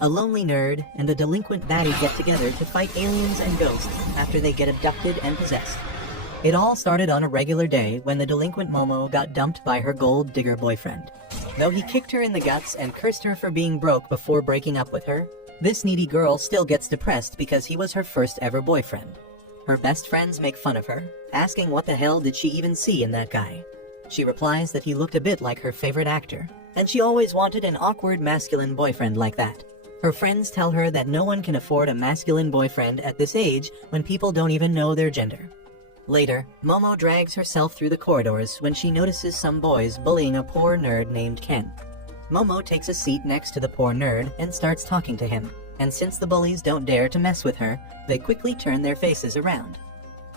A lonely nerd and a delinquent baddie get together to fight aliens and ghosts after they get abducted and possessed. It all started on a regular day when the delinquent Momo got dumped by her gold digger boyfriend. Though he kicked her in the guts and cursed her for being broke before breaking up with her, this needy girl still gets depressed because he was her first ever boyfriend. Her best friends make fun of her, asking what the hell did she even see in that guy. She replies that he looked a bit like her favorite actor, and she always wanted an awkward masculine boyfriend like that. Her friends tell her that no one can afford a masculine boyfriend at this age when people don't even know their gender. Later, Momo drags herself through the corridors when she notices some boys bullying a poor nerd named Ken. Momo takes a seat next to the poor nerd and starts talking to him, and since the bullies don't dare to mess with her, they quickly turn their faces around.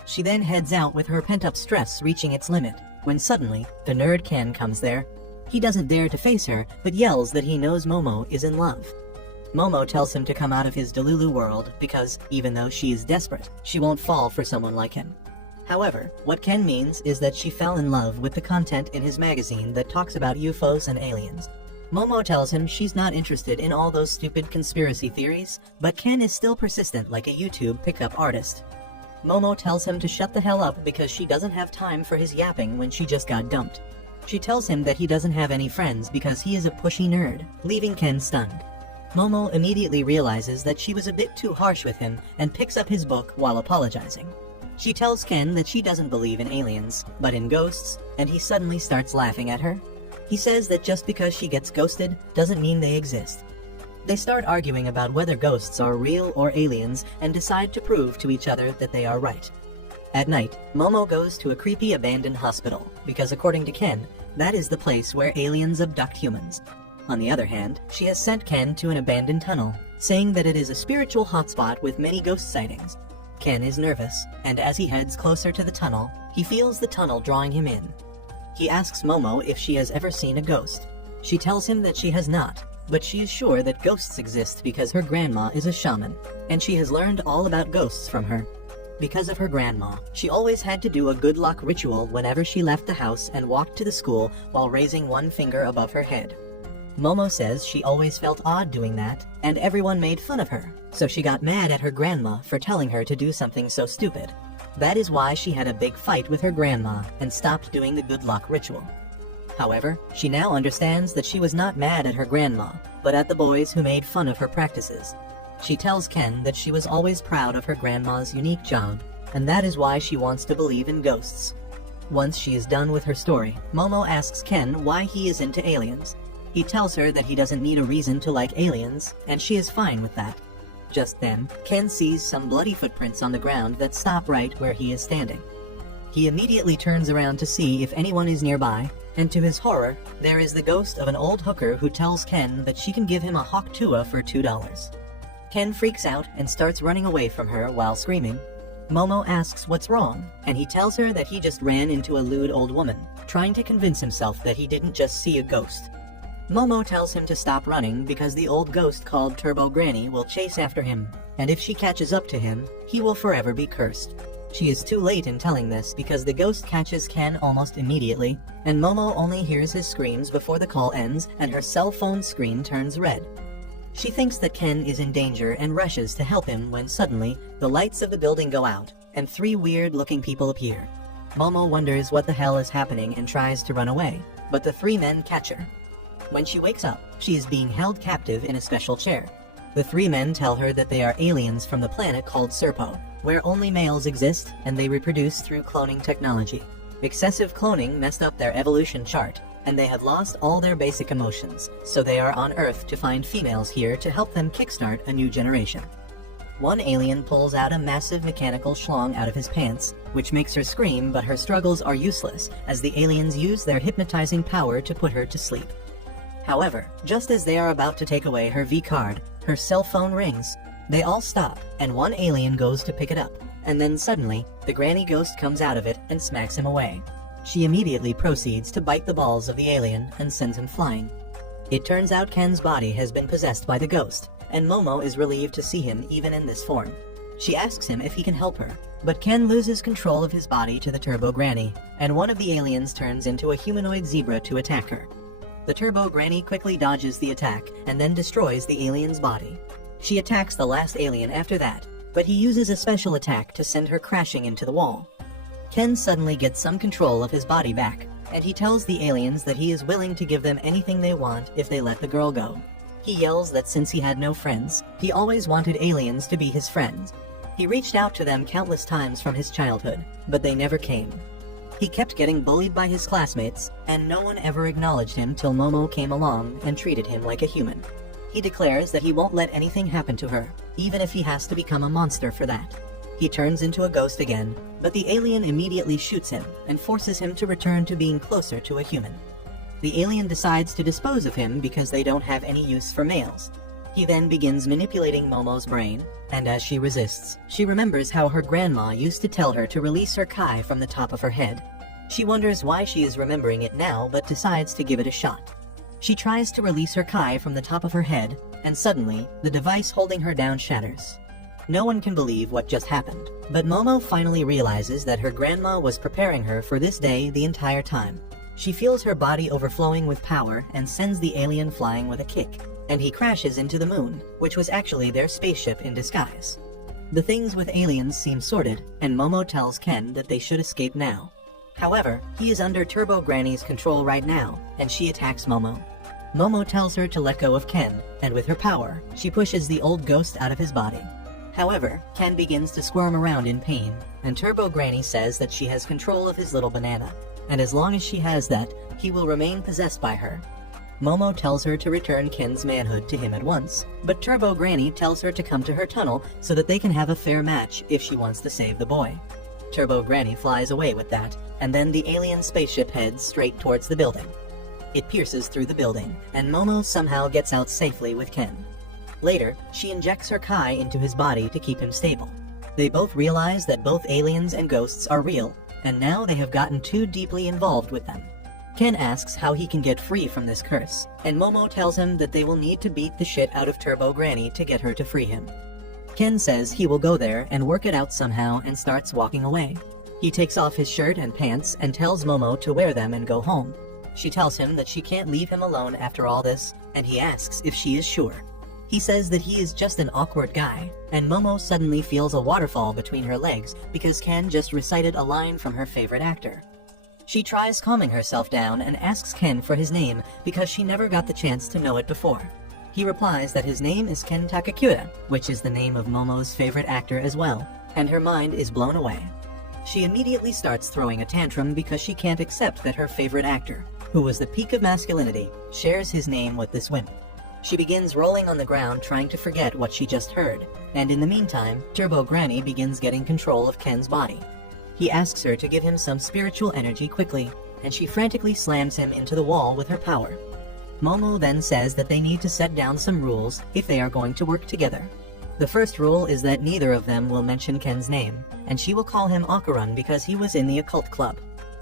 She then heads out with her pent-up stress reaching its limit, when suddenly, the nerd Ken comes there. He doesn't dare to face her, but yells that he knows Momo is in love. Momo tells him to come out of his Delulu world because, even though she is desperate, she won't fall for someone like him. However, what Ken means is that she fell in love with the content in his magazine that talks about UFOs and aliens. Momo tells him she's not interested in all those stupid conspiracy theories, but Ken is still persistent like a YouTube pickup artist. Momo tells him to shut the hell up because she doesn't have time for his yapping when she just got dumped. She tells him that he doesn't have any friends because he is a pushy nerd, leaving Ken stunned. Momo immediately realizes that she was a bit too harsh with him and picks up his book while apologizing. She tells Ken that she doesn't believe in aliens, but in ghosts, and he suddenly starts laughing at her. He says that just because she gets ghosted doesn't mean they exist. They start arguing about whether ghosts are real or aliens and decide to prove to each other that they are right. At night, Momo goes to a creepy abandoned hospital because according to Ken, that is the place where aliens abduct humans. On the other hand, she has sent Ken to an abandoned tunnel, saying that it is a spiritual hotspot with many ghost sightings. Ken is nervous, and as he heads closer to the tunnel, he feels the tunnel drawing him in. He asks Momo if she has ever seen a ghost. She tells him that she has not, but she is sure that ghosts exist because her grandma is a shaman, and she has learned all about ghosts from her. Because of her grandma, she always had to do a good luck ritual whenever she left the house and walked to the school while raising one finger above her head. Momo says she always felt odd doing that, and everyone made fun of her, so she got mad at her grandma for telling her to do something so stupid. That is why she had a big fight with her grandma and stopped doing the good luck ritual. However, she now understands that she was not mad at her grandma, but at the boys who made fun of her practices. She tells Ken that she was always proud of her grandma's unique job, and that is why she wants to believe in ghosts. Once she is done with her story, Momo asks Ken why he is into aliens. He tells her that he doesn't need a reason to like aliens, and she is fine with that. Just then, Ken sees some bloody footprints on the ground that stop right where he is standing. He immediately turns around to see if anyone is nearby, and to his horror, there is the ghost of an old hooker who tells Ken that she can give him a hawk tuah for $2. Ken freaks out and starts running away from her while screaming. Momo asks what's wrong, and he tells her that he just ran into a lewd old woman, trying to convince himself that he didn't just see a ghost. Momo tells him to stop running because the old ghost called Turbo Granny will chase after him, and if she catches up to him, he will forever be cursed. She is too late in telling this because the ghost catches Ken almost immediately, and Momo only hears his screams before the call ends and her cell phone screen turns red. She thinks that Ken is in danger and rushes to help him when suddenly, the lights of the building go out, and 3 weird-looking people appear. Momo wonders what the hell is happening and tries to run away, but the 3 men catch her. When she wakes up, she is being held captive in a special chair. The 3 men tell her that they are aliens from the planet called Serpo, where only males exist and they reproduce through cloning technology. Excessive cloning messed up their evolution chart, and they have lost all their basic emotions, so they are on Earth to find females here to help them kickstart a new generation. One alien pulls out a massive mechanical schlong out of his pants, which makes her scream, but her struggles are useless as the aliens use their hypnotizing power to put her to sleep. However, just as they are about to take away her V-card, her cell phone rings. They all stop, and one alien goes to pick it up, and then suddenly, the granny ghost comes out of it and smacks him away. She immediately proceeds to bite the balls of the alien and sends him flying. It turns out Ken's body has been possessed by the ghost, and Momo is relieved to see him even in this form. She asks him if he can help her, but Ken loses control of his body to the Turbo Granny, and one of the aliens turns into a humanoid zebra to attack her. The Turbo Granny quickly dodges the attack and then destroys the alien's body. She attacks the last alien after that, but he uses a special attack to send her crashing into the wall. Ken suddenly gets some control of his body back, and he tells the aliens that he is willing to give them anything they want if they let the girl go. He yells that since he had no friends, he always wanted aliens to be his friends. He reached out to them countless times from his childhood, but they never came. He kept getting bullied by his classmates, and no one ever acknowledged him till Momo came along and treated him like a human. He declares that he won't let anything happen to her, even if he has to become a monster for that. He turns into a ghost again, but the alien immediately shoots him and forces him to return to being closer to a human. The alien decides to dispose of him because they don't have any use for males. He then begins manipulating Momo's brain, and as she resists, she remembers how her grandma used to tell her to release her kai from the top of her head. She wonders why she is remembering it now, but decides to give it a shot. She tries to release her kai from the top of her head, and suddenly, the device holding her down shatters. No one can believe what just happened, but Momo finally realizes that her grandma was preparing her for this day the entire time. She feels her body overflowing with power and sends the alien flying with a kick, and he crashes into the moon, which was actually their spaceship in disguise. The things with aliens seem sorted, and Momo tells Ken that they should escape now. However, he is under Turbo Granny's control right now, and she attacks Momo. Momo tells her to let go of Ken, and with her power, she pushes the old ghost out of his body. However, Ken begins to squirm around in pain, and Turbo Granny says that she has control of his little banana, and as long as she has that, he will remain possessed by her. Momo tells her to return Ken's manhood to him at once, but Turbo Granny tells her to come to her tunnel so that they can have a fair match if she wants to save the boy. Turbo Granny flies away with that, and then the alien spaceship heads straight towards the building. It pierces through the building, and Momo somehow gets out safely with Ken. Later, she injects her kai into his body to keep him stable. They both realize that both aliens and ghosts are real, and now they have gotten too deeply involved with them. Ken asks how he can get free from this curse, and Momo tells him that they will need to beat the shit out of Turbo Granny to get her to free him. Ken says he will go there and work it out somehow and starts walking away. He takes off his shirt and pants and tells Momo to wear them and go home. She tells him that she can't leave him alone after all this, and he asks if she is sure. He says that he is just an awkward guy, and Momo suddenly feels a waterfall between her legs because Ken just recited a line from her favorite actor. She tries calming herself down and asks Ken for his name because she never got the chance to know it before. He replies that his name is Ken Takakura, which is the name of Momo's favorite actor as well, and her mind is blown away. She immediately starts throwing a tantrum because she can't accept that her favorite actor, who was the peak of masculinity, shares his name with this wimp. She begins rolling on the ground trying to forget what she just heard, and in the meantime, Turbo Granny begins getting control of Ken's body. He asks her to give him some spiritual energy quickly, and she frantically slams him into the wall with her power. Momo then says that they need to set down some rules if they are going to work together. The first rule is that neither of them will mention Ken's name, and she will call him Akurun because he was in the occult club.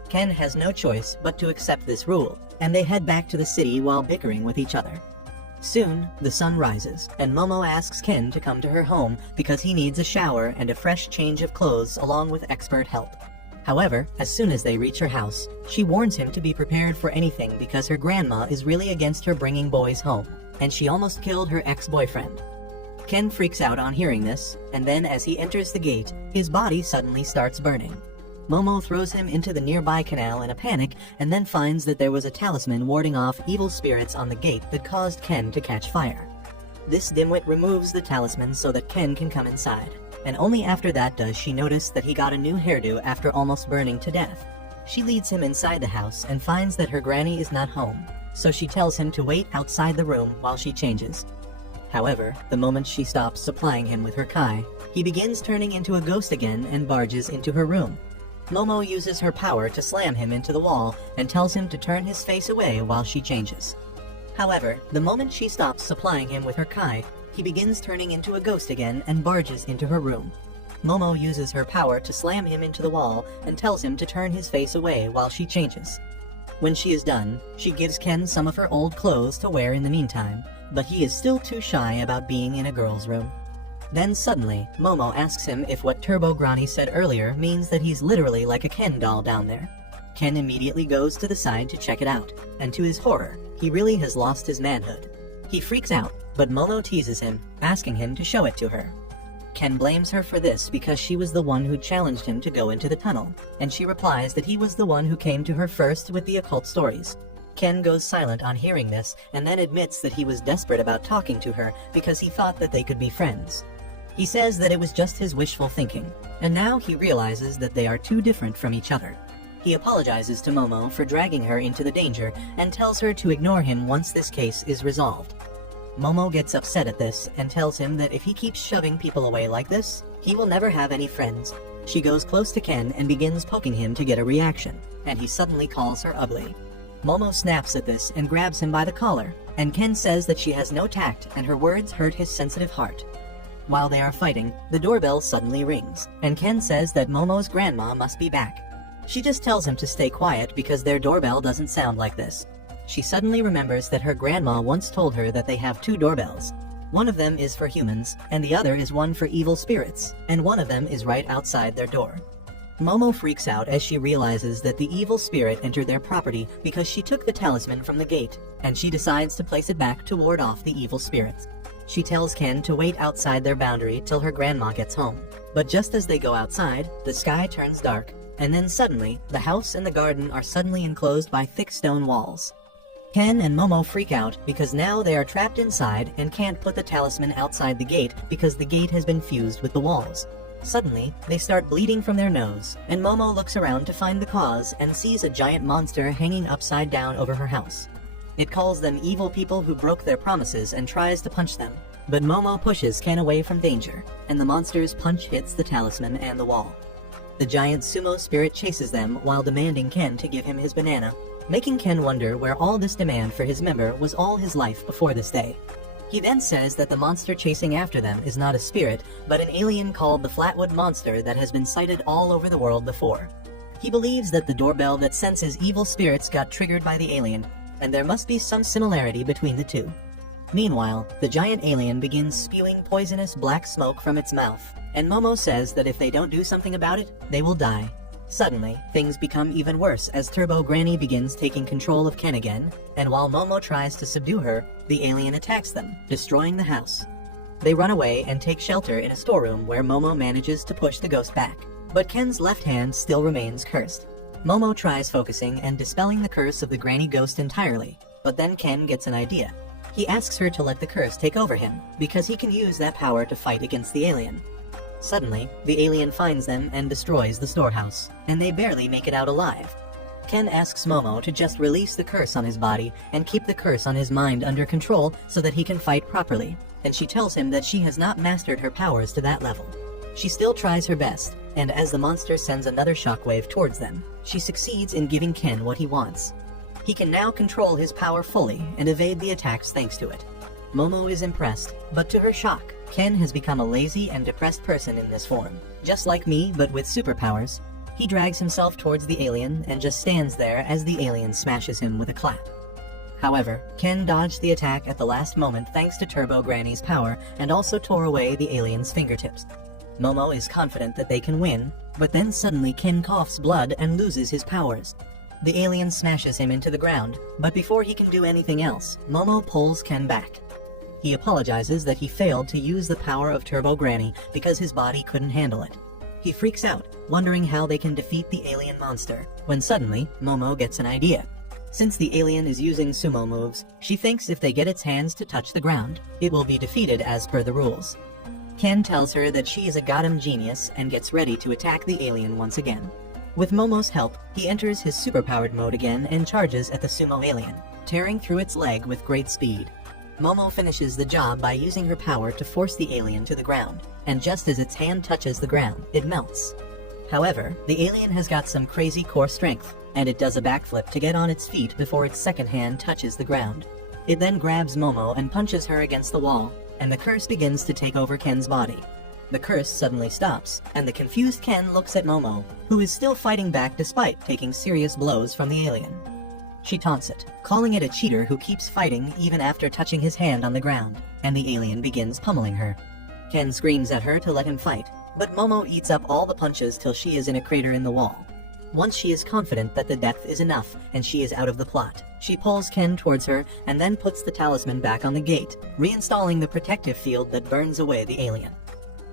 Ken has no choice but to accept this rule, and they head back to the city while bickering with each other. Soon, the sun rises, and Momo asks Ken to come to her home because he needs a shower and a fresh change of clothes along with expert help. However, as soon as they reach her house, she warns him to be prepared for anything because her grandma is really against her bringing boys home, and she almost killed her ex-boyfriend. Ken freaks out on hearing this, and then as he enters the gate, his body suddenly starts burning. Momo throws him into the nearby canal in a panic and then finds that there was a talisman warding off evil spirits on the gate that caused Ken to catch fire. This dimwit removes the talisman so that Ken can come inside, and only after that does she notice that he got a new hairdo after almost burning to death. She leads him inside the house and finds that her granny is not home, so she tells him to wait outside the room while she changes. However, the moment she stops supplying him with her kai, he begins turning into a ghost again and barges into her room. Momo uses her power to slam him into the wall and tells him to turn his face away while she changes. However, the moment she stops supplying him with her kai, he begins turning into a ghost again and barges into her room. Momo uses her power to slam him into the wall and tells him to turn his face away while she changes. When she is done, she gives Ken some of her old clothes to wear in the meantime, but he is still too shy about being in a girl's room. Then suddenly, Momo asks him if what Turbo Granny said earlier means that he's literally like a Ken doll down there. Ken immediately goes to the side to check it out, and to his horror, he really has lost his manhood. He freaks out, but Momo teases him, asking him to show it to her. Ken blames her for this because she was the one who challenged him to go into the tunnel, and she replies that he was the one who came to her first with the occult stories. Ken goes silent on hearing this, and then admits that he was desperate about talking to her because he thought that they could be friends. He says that it was just his wishful thinking, and now he realizes that they are too different from each other. He apologizes to Momo for dragging her into the danger and tells her to ignore him once this case is resolved. Momo gets upset at this and tells him that if he keeps shoving people away like this, he will never have any friends. She goes close to Ken and begins poking him to get a reaction, and he suddenly calls her ugly. Momo snaps at this and grabs him by the collar, and Ken says that she has no tact and her words hurt his sensitive heart. While they are fighting, the doorbell suddenly rings, and Ken says that Momo's grandma must be back. She just tells him to stay quiet because their doorbell doesn't sound like this. She suddenly remembers that her grandma once told her that they have 2 doorbells. One of them is for humans, and the other is one for evil spirits, and one of them is right outside their door. Momo freaks out as she realizes that the evil spirit entered their property because she took the talisman from the gate, and she decides to place it back to ward off the evil spirits. She tells Ken to wait outside their boundary till her grandma gets home. But just as they go outside, the sky turns dark, and then suddenly, the house and the garden are suddenly enclosed by thick stone walls. Ken and Momo freak out because now they are trapped inside and can't put the talisman outside the gate because the gate has been fused with the walls. Suddenly, they start bleeding from their nose, and Momo looks around to find the cause and sees a giant monster hanging upside down over her house. It calls them evil people who broke their promises and tries to punch them, but Momo pushes Ken away from danger, and the monster's punch hits the talisman and the wall. The giant sumo spirit chases them while demanding Ken to give him his banana, making Ken wonder where all this demand for his member was all his life before this day. He then says that the monster chasing after them is not a spirit, but an alien called the Flatwood Monster that has been sighted all over the world before. He believes that the doorbell that senses evil spirits got triggered by the alien, and there must be some similarity between the two. Meanwhile, the giant alien begins spewing poisonous black smoke from its mouth, and Momo says that if they don't do something about it, they will die. Suddenly, things become even worse as Turbo Granny begins taking control of Ken again, and while Momo tries to subdue her, the alien attacks them, destroying the house. They run away and take shelter in a storeroom where Momo manages to push the ghost back, but Ken's left hand still remains cursed. Momo tries focusing and dispelling the curse of the Granny ghost entirely, but then Ken gets an idea. He asks her to let the curse take over him, because he can use that power to fight against the alien. Suddenly, the alien finds them and destroys the storehouse, and they barely make it out alive. Ken asks Momo to just release the curse on his body and keep the curse on his mind under control so that he can fight properly, and she tells him that she has not mastered her powers to that level. She still tries her best, and as the monster sends another shockwave towards them, she succeeds in giving Ken what he wants. He can now control his power fully and evade the attacks thanks to it. Momo is impressed, but to her shock, Ken has become a lazy and depressed person in this form. Just like me, but with superpowers. He drags himself towards the alien and just stands there as the alien smashes him with a clap. However, Ken dodged the attack at the last moment thanks to Turbo Granny's power and also tore away the alien's fingertips. Momo is confident that they can win, but then suddenly Ken coughs blood and loses his powers. The alien smashes him into the ground, but before he can do anything else, Momo pulls Ken back. He apologizes that he failed to use the power of Turbo Granny because his body couldn't handle it. He freaks out, wondering how they can defeat the alien monster, when suddenly, Momo gets an idea. Since the alien is using sumo moves, she thinks if they get its hands to touch the ground, it will be defeated as per the rules. Ken tells her that she is a goddamn genius and gets ready to attack the alien once again. With Momo's help, he enters his superpowered mode again and charges at the sumo alien, tearing through its leg with great speed. Momo finishes the job by using her power to force the alien to the ground, and just as its hand touches the ground, it melts. However, the alien has got some crazy core strength, and it does a backflip to get on its feet before its second hand touches the ground. It then grabs Momo and punches her against the wall, and the curse begins to take over Ken's body. The curse suddenly stops, and the confused Ken looks at Momo, who is still fighting back despite taking serious blows from the alien. She taunts it, calling it a cheater who keeps fighting even after touching his hand on the ground, and the alien begins pummeling her. Ken screams at her to let him fight, but Momo eats up all the punches till she is in a crater in the wall. Once she is confident that the death is enough and she is out of the plot, she pulls Ken towards her and then puts the talisman back on the gate, reinstalling the protective field that burns away the alien.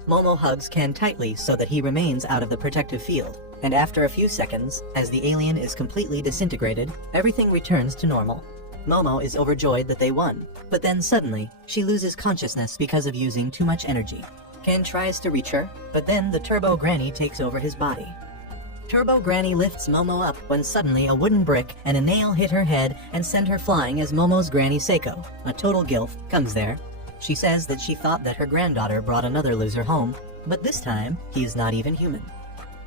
Momo hugs Ken tightly so that he remains out of the protective field, and after a few seconds, as the alien is completely disintegrated, everything returns to normal. Momo is overjoyed that they won, but then suddenly, she loses consciousness because of using too much energy. Ken tries to reach her, but then the Turbo Granny takes over his body. Turbo Granny lifts Momo up when suddenly a wooden brick and a nail hit her head and send her flying as Momo's granny Seiko, a total gilf, comes there. She says that she thought that her granddaughter brought another loser home, but this time, he is not even human.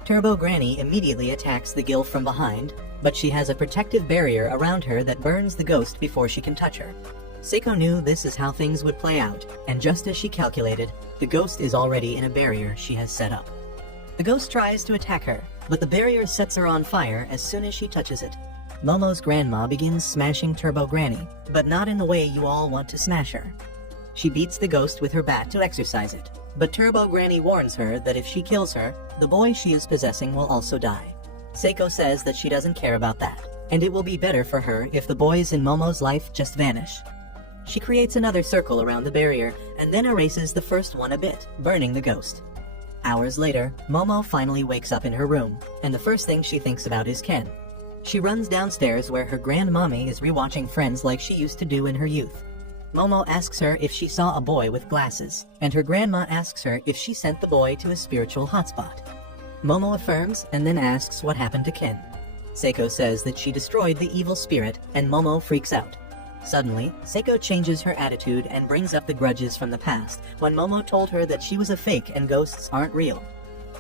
Turbo Granny immediately attacks the gilf from behind, but she has a protective barrier around her that burns the ghost before she can touch her. Seiko knew this is how things would play out, and just as she calculated, the ghost is already in a barrier she has set up. The ghost tries to attack her, but the barrier sets her on fire as soon as she touches it. Momo's grandma begins smashing Turbo Granny, but not in the way you all want to smash her. She beats the ghost with her bat to exorcise it, but Turbo Granny warns her that if she kills her, the boy she is possessing will also die. Seiko says that she doesn't care about that, and it will be better for her if the boys in Momo's life just vanish. She creates another circle around the barrier, and then erases the first one a bit, burning the ghost. Hours later, Momo finally wakes up in her room, and the first thing she thinks about is Ken. She runs downstairs where her grandmommy is rewatching Friends like she used to do in her youth. Momo asks her if she saw a boy with glasses, and her grandma asks her if she sent the boy to a spiritual hotspot. Momo affirms and then asks what happened to Ken. Seiko says that she destroyed the evil spirit, and Momo freaks out. Suddenly, Seiko changes her attitude and brings up the grudges from the past when Momo told her that she was a fake and ghosts aren't real.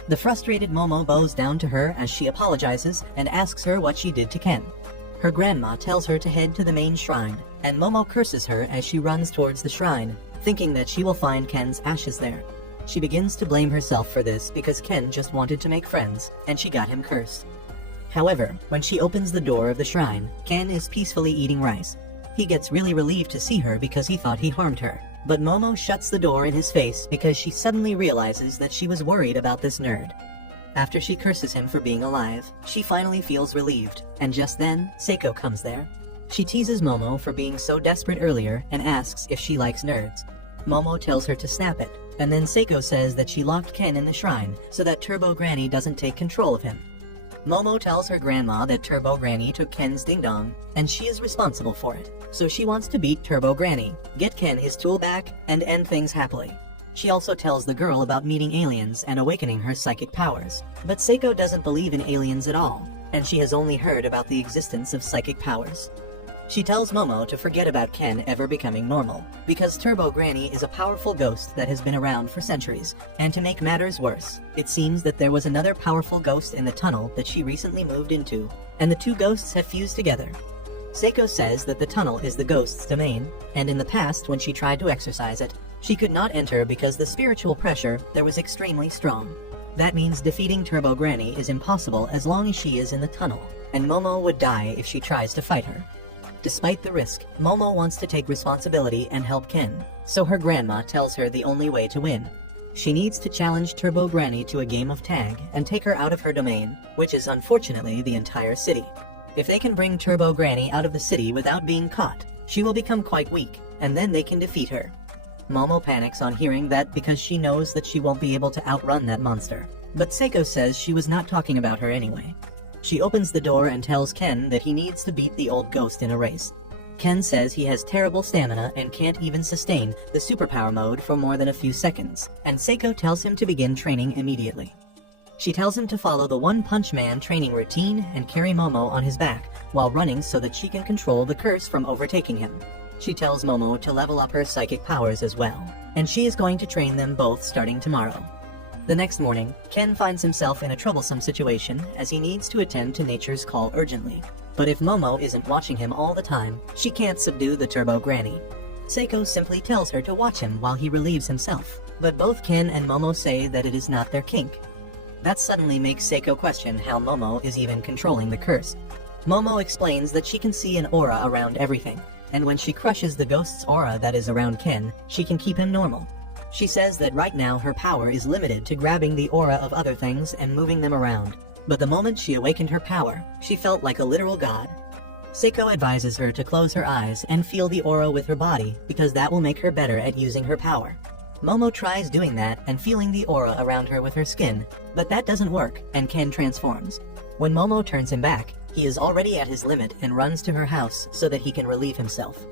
The frustrated Momo bows down to her as she apologizes and asks her what she did to Ken. Her grandma tells her to head to the main shrine, and Momo curses her as she runs towards the shrine, thinking that she will find Ken's ashes there. She begins to blame herself for this because Ken just wanted to make friends, and she got him cursed. However, when she opens the door of the shrine, Ken is peacefully eating rice. He gets really relieved to see her because he thought he harmed her, but Momo shuts the door in his face because she suddenly realizes that she was worried about this nerd. After she curses him for being alive, she finally feels relieved, and just then, Seiko comes there. She teases Momo for being so desperate earlier and asks if she likes nerds. Momo tells her to snap it, and then Seiko says that she locked Ken in the shrine so that Turbo Granny doesn't take control of him. Momo tells her grandma that Turbo Granny took Ken's ding-dong, and she is responsible for it, so she wants to beat Turbo Granny, get Ken his tool back, and end things happily. She also tells the girl about meeting aliens and awakening her psychic powers, but Seiko doesn't believe in aliens at all, and she has only heard about the existence of psychic powers. She tells Momo to forget about Ken ever becoming normal, because Turbo Granny is a powerful ghost that has been around for centuries, and to make matters worse, it seems that there was another powerful ghost in the tunnel that she recently moved into, and the two ghosts have fused together. Seiko says that the tunnel is the ghost's domain, and in the past when she tried to exorcise it, she could not enter because the spiritual pressure there was extremely strong. That means defeating Turbo Granny is impossible as long as she is in the tunnel, and Momo would die if she tries to fight her. Despite the risk, Momo wants to take responsibility and help Ken, so her grandma tells her the only way to win. She needs to challenge Turbo Granny to a game of tag and take her out of her domain, which is unfortunately the entire city. If they can bring Turbo Granny out of the city without being caught, she will become quite weak, and then they can defeat her. Momo panics on hearing that because she knows that she won't be able to outrun that monster, but Seiko says she was not talking about her anyway. She opens the door and tells Ken that he needs to beat the old ghost in a race. Ken says he has terrible stamina and can't even sustain the superpower mode for more than a few seconds, and Seiko tells him to begin training immediately. She tells him to follow the One Punch Man training routine and carry Momo on his back while running so that she can control the curse from overtaking him. She tells Momo to level up her psychic powers as well, and she is going to train them both starting tomorrow. The next morning, Ken finds himself in a troublesome situation as he needs to attend to nature's call urgently. But if Momo isn't watching him all the time, she can't subdue the Turbo Granny. Seiko simply tells her to watch him while he relieves himself, but both Ken and Momo say that it is not their kink. That suddenly makes Seiko question how Momo is even controlling the curse. Momo explains that she can see an aura around everything, and when she crushes the ghost's aura that is around Ken, she can keep him normal. She says that right now her power is limited to grabbing the aura of other things and moving them around, But the moment she awakened her power, she felt like a literal god. Seiko advises her to close her eyes and feel the aura with her body because that will make her better at using her power. Momo tries doing that and feeling the aura around her with her skin, but that doesn't work and Ken transforms. When Momo turns him back, he is already at his limit and runs to her house so that he can relieve himself.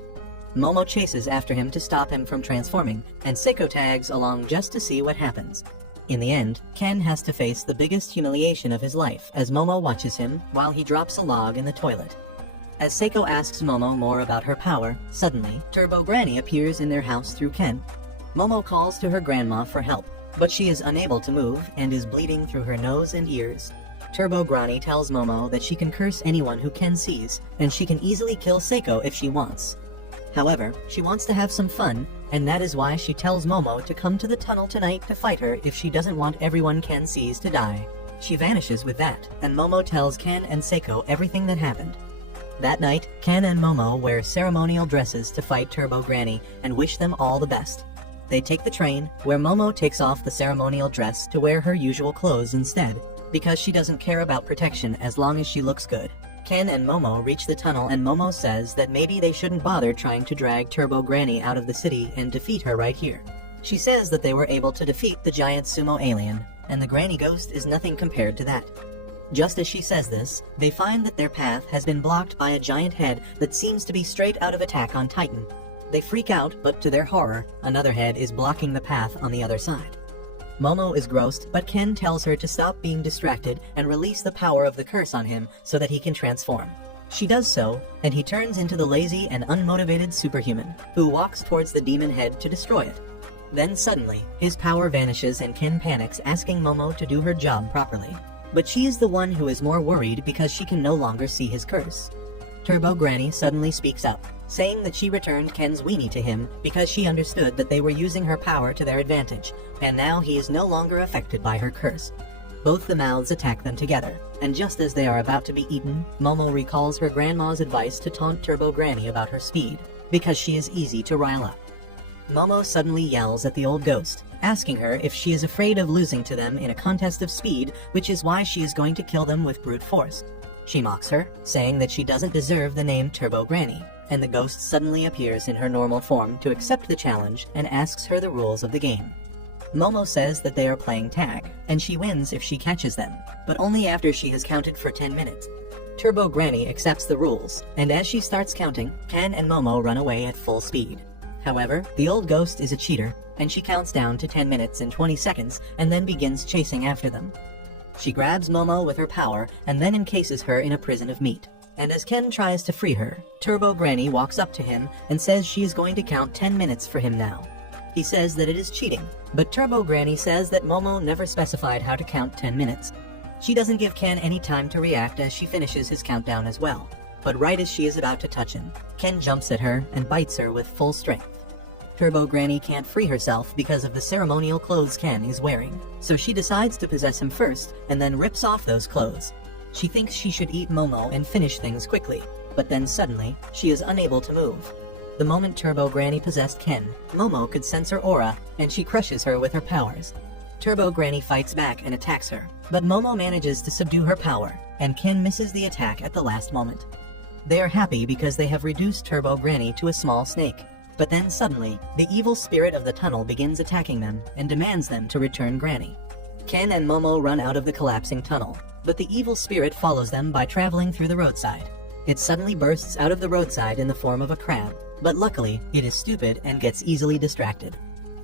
Momo chases after him to stop him from transforming, and Seiko tags along just to see what happens. In the end, Ken has to face the biggest humiliation of his life as Momo watches him while he drops a log in the toilet. As Seiko asks Momo more about her power, suddenly, Turbo Granny appears in their house through Ken. Momo calls to her grandma for help, but she is unable to move and is bleeding through her nose and ears. Turbo Granny tells Momo that she can curse anyone who Ken sees, and she can easily kill Seiko if she wants. However, she wants to have some fun, and that is why she tells Momo to come to the tunnel tonight to fight her if she doesn't want everyone Ken sees to die. She vanishes with that, and Momo tells Ken and Seiko everything that happened. That night, Ken and Momo wear ceremonial dresses to fight Turbo Granny and wish them all the best. They take the train, where Momo takes off the ceremonial dress to wear her usual clothes instead, because she doesn't care about protection as long as she looks good. Ken and Momo reach the tunnel and Momo says that maybe they shouldn't bother trying to drag Turbo Granny out of the city and defeat her right here. She says that they were able to defeat the giant sumo alien, and the Granny Ghost is nothing compared to that. Just as she says this, they find that their path has been blocked by a giant head that seems to be straight out of Attack on Titan. They freak out, but to their horror, another head is blocking the path on the other side. Momo is grossed, but Ken tells her to stop being distracted and release the power of the curse on him so that he can transform. She does so, and he turns into the lazy and unmotivated superhuman, who walks towards the demon head to destroy it. Then suddenly, his power vanishes and Ken panics, asking Momo to do her job properly. But she is the one who is more worried because she can no longer see his curse. Turbo Granny suddenly speaks up, saying that she returned Ken's weenie to him because she understood that they were using her power to their advantage, and now he is no longer affected by her curse. Both the mouths attack them together, and just as they are about to be eaten, Momo recalls her grandma's advice to taunt Turbo Granny about her speed, because she is easy to rile up. Momo suddenly yells at the old ghost, asking her if she is afraid of losing to them in a contest of speed, which is why she is going to kill them with brute force. She mocks her, saying that she doesn't deserve the name Turbo Granny, and the ghost suddenly appears in her normal form to accept the challenge and asks her the rules of the game. Momo says that they are playing tag, and she wins if she catches them, but only after she has counted for 10 minutes. Turbo Granny accepts the rules, and as she starts counting, Ken and Momo run away at full speed. However, the old ghost is a cheater, and she counts down to 10 minutes and 20 seconds and then begins chasing after them. She grabs Momo with her power and then encases her in a prison of meat. And as Ken tries to free her, Turbo Granny walks up to him and says she is going to count 10 minutes for him now. He says that it is cheating, but Turbo Granny says that Momo never specified how to count 10 minutes. She doesn't give Ken any time to react as she finishes his countdown as well. But right as she is about to touch him, Ken jumps at her and bites her with full strength. Turbo Granny can't free herself because of the ceremonial clothes Ken is wearing, so she decides to possess him first and then rips off those clothes. She thinks she should eat Momo and finish things quickly, but then suddenly, she is unable to move. The moment Turbo Granny possessed Ken, Momo could sense her aura, and she crushes her with her powers. Turbo Granny fights back and attacks her, but Momo manages to subdue her power, and Ken misses the attack at the last moment. They are happy because they have reduced Turbo Granny to a small snake. But then suddenly, the evil spirit of the tunnel begins attacking them and demands them to return Granny. Ken and Momo run out of the collapsing tunnel, but the evil spirit follows them by traveling through the roadside. It suddenly bursts out of the roadside in the form of a crab, but luckily, it is stupid and gets easily distracted.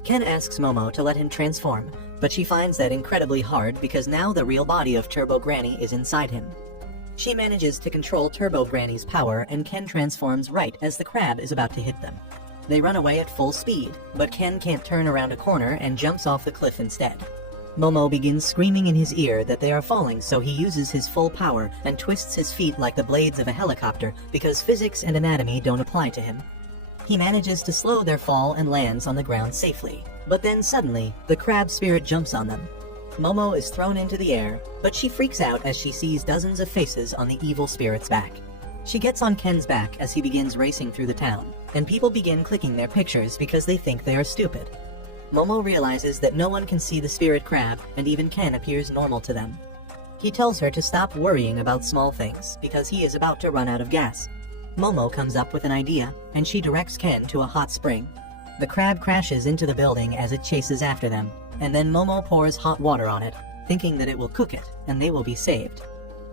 Ken asks Momo to let him transform, but she finds that incredibly hard because now the real body of Turbo Granny is inside him. She manages to control Turbo Granny's power and Ken transforms right as the crab is about to hit them. They run away at full speed, but Ken can't turn around a corner and jumps off the cliff instead. Momo begins screaming in his ear that they are falling, so he uses his full power and twists his feet like the blades of a helicopter because physics and anatomy don't apply to him. He manages to slow their fall and lands on the ground safely, but then suddenly, the crab spirit jumps on them. Momo is thrown into the air, but she freaks out as she sees dozens of faces on the evil spirit's back. She gets on Ken's back as he begins racing through the town, and people begin clicking their pictures because they think they are stupid. Momo realizes that no one can see the spirit crab, and even Ken appears normal to them. He tells her to stop worrying about small things because he is about to run out of gas. Momo comes up with an idea, and she directs Ken to a hot spring. The crab crashes into the building as it chases after them, and then Momo pours hot water on it, thinking that it will cook it and they will be saved.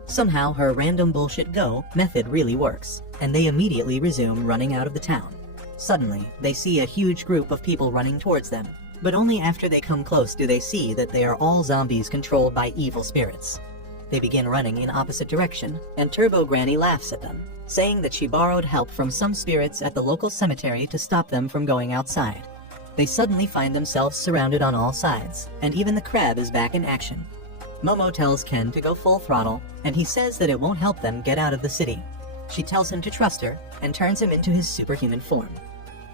Somehow her random bullshit go method really works, and they immediately resume running out of the town. Suddenly, they see a huge group of people running towards them, but only after they come close do they see that they are all zombies controlled by evil spirits. They begin running in opposite direction, and Turbo Granny laughs at them, saying that she borrowed help from some spirits at the local cemetery to stop them from going outside. They suddenly find themselves surrounded on all sides, and even the crab is back in action. Momo tells Ken to go full throttle, and he says that it won't help them get out of the city. She tells him to trust her, and turns him into his superhuman form.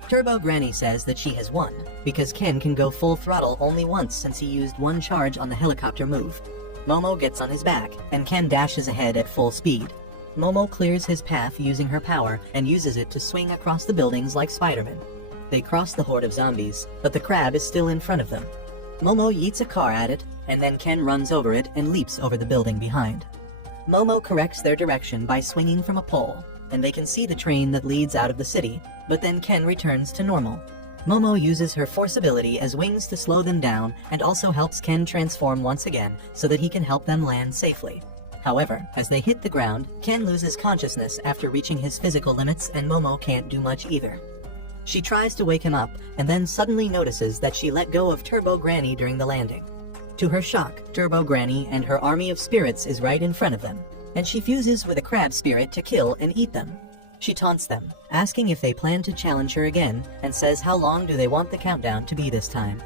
Turbo Granny says that she has won, because Ken can go full throttle only once since he used one charge on the helicopter move. Momo gets on his back, and Ken dashes ahead at full speed. Momo clears his path using her power, and uses it to swing across the buildings like Spider-Man. They cross the horde of zombies, but the crab is still in front of them. Momo yeets a car at it, and then Ken runs over it and leaps over the building behind. Momo corrects their direction by swinging from a pole, and they can see the train that leads out of the city, but then Ken returns to normal. Momo uses her force ability as wings to slow them down and also helps Ken transform once again so that he can help them land safely. However, as they hit the ground, Ken loses consciousness after reaching his physical limits and Momo can't do much either. She tries to wake him up and then suddenly notices that she let go of Turbo Granny during the landing. To her shock, Turbo Granny and her army of spirits is right in front of them, and she fuses with a crab spirit to kill and eat them. She taunts them, asking if they plan to challenge her again, and says how long do they want the countdown to be this time.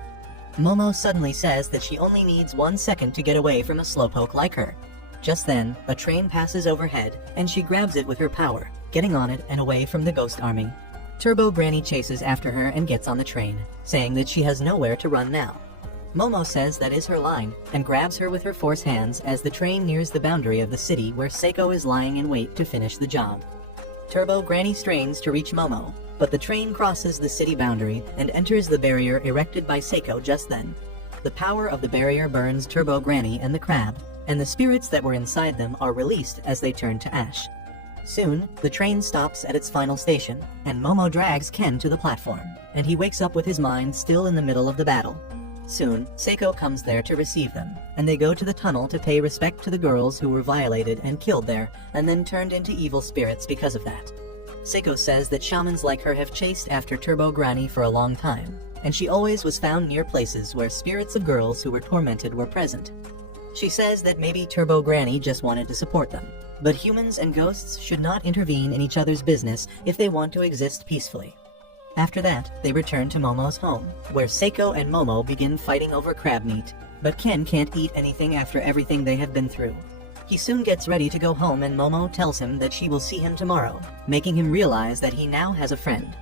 Momo suddenly says that she only needs 1 second to get away from a slowpoke like her. Just then, a train passes overhead, and she grabs it with her power, getting on it and away from the ghost army. Turbo Granny chases after her and gets on the train, saying that she has nowhere to run now. Momo says that is her line, and grabs her with her force hands as the train nears the boundary of the city where Seiko is lying in wait to finish the job. Turbo Granny strains to reach Momo, but the train crosses the city boundary and enters the barrier erected by Seiko just then. The power of the barrier burns Turbo Granny and the crab, and the spirits that were inside them are released as they turn to ash. Soon, the train stops at its final station, and Momo drags Ken to the platform, and he wakes up with his mind still in the middle of the battle. Soon, Seiko comes there to receive them, and they go to the tunnel to pay respect to the girls who were violated and killed there, and then turned into evil spirits because of that. Seiko says that shamans like her have chased after Turbo Granny for a long time, and she always was found near places where spirits of girls who were tormented were present. She says that maybe Turbo Granny just wanted to support them, but humans and ghosts should not intervene in each other's business if they want to exist peacefully. After that, they return to Momo's home, where Seiko and Momo begin fighting over crab meat, but Ken can't eat anything after everything they have been through. He soon gets ready to go home and Momo tells him that she will see him tomorrow, making him realize that he now has a friend.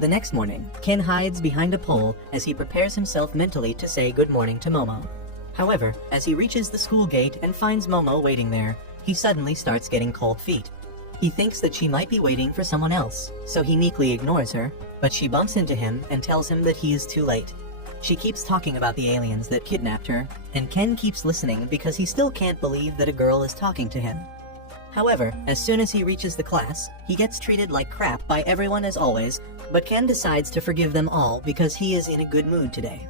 The next morning, Ken hides behind a pole as he prepares himself mentally to say good morning to Momo. However, as he reaches the school gate and finds Momo waiting there, he suddenly starts getting cold feet. He thinks that she might be waiting for someone else, so he meekly ignores her, but she bumps into him and tells him that he is too late. She keeps talking about the aliens that kidnapped her, and Ken keeps listening because he still can't believe that a girl is talking to him. However, as soon as he reaches the class, he gets treated like crap by everyone as always, but Ken decides to forgive them all because he is in a good mood today.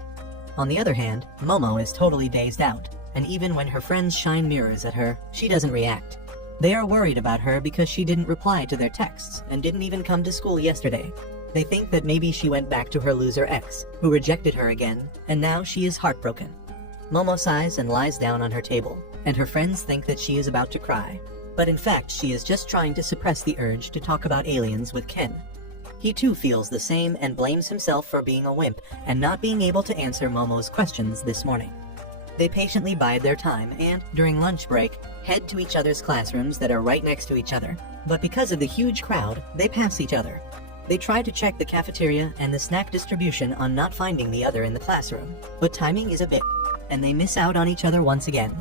On the other hand, Momo is totally dazed out, and even when her friends shine mirrors at her, she doesn't react. They are worried about her because she didn't reply to their texts and didn't even come to school yesterday. They think that maybe she went back to her loser ex, who rejected her again, and now she is heartbroken. Momo sighs and lies down on her table, and her friends think that she is about to cry. But in fact, she is just trying to suppress the urge to talk about aliens with Ken. He too feels the same and blames himself for being a wimp and not being able to answer Momo's questions this morning. They patiently bide their time and, during lunch break, head to each other's classrooms that are right next to each other. But because of the huge crowd, they pass each other. They try to check the cafeteria and the snack distribution on not finding the other in the classroom, but timing is a bit, and they miss out on each other once again.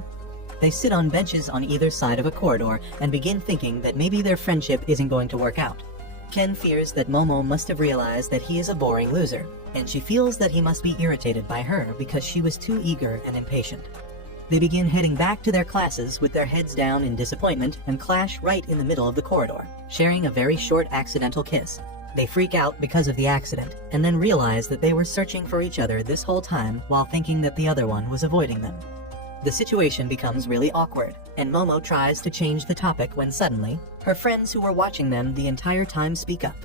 They sit on benches on either side of a corridor and begin thinking that maybe their friendship isn't going to work out. Ken fears that Momo must have realized that he is a boring loser, and she feels that he must be irritated by her because she was too eager and impatient. They begin heading back to their classes with their heads down in disappointment and clash right in the middle of the corridor, sharing a very short accidental kiss. They freak out because of the accident, and then realize that they were searching for each other this whole time while thinking that the other one was avoiding them. The situation becomes really awkward, and Momo tries to change the topic when suddenly, her friends who were watching them the entire time speak up.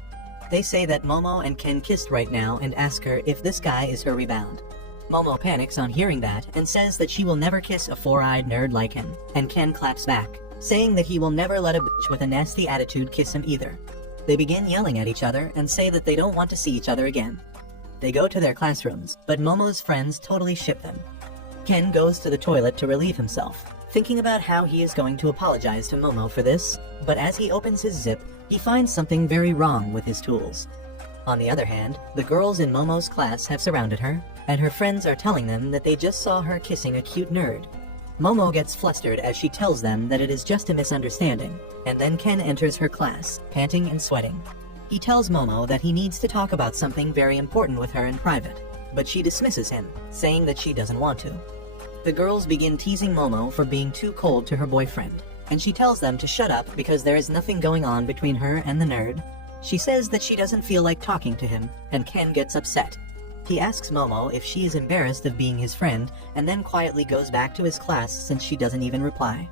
They say that Momo and Ken kissed right now and ask her if this guy is her rebound. Momo panics on hearing that and says that she will never kiss a four-eyed nerd like him, and Ken claps back, saying that he will never let a bitch with a nasty attitude kiss him either. They begin yelling at each other and say that they don't want to see each other again. They go to their classrooms, but Momo's friends totally ship them. Ken goes to the toilet to relieve himself, thinking about how he is going to apologize to Momo for this, but as he opens his zip, he finds something very wrong with his tools. On the other hand, the girls in Momo's class have surrounded her, and her friends are telling them that they just saw her kissing a cute nerd. Momo gets flustered as she tells them that it is just a misunderstanding, and then Ken enters her class, panting and sweating. He tells Momo that he needs to talk about something very important with her in private, but she dismisses him, saying that she doesn't want to. The girls begin teasing Momo for being too cold to her boyfriend, and she tells them to shut up because there is nothing going on between her and the nerd. She says that she doesn't feel like talking to him, and Ken gets upset. He asks Momo if she is embarrassed of being his friend, and then quietly goes back to his class since she doesn't even reply.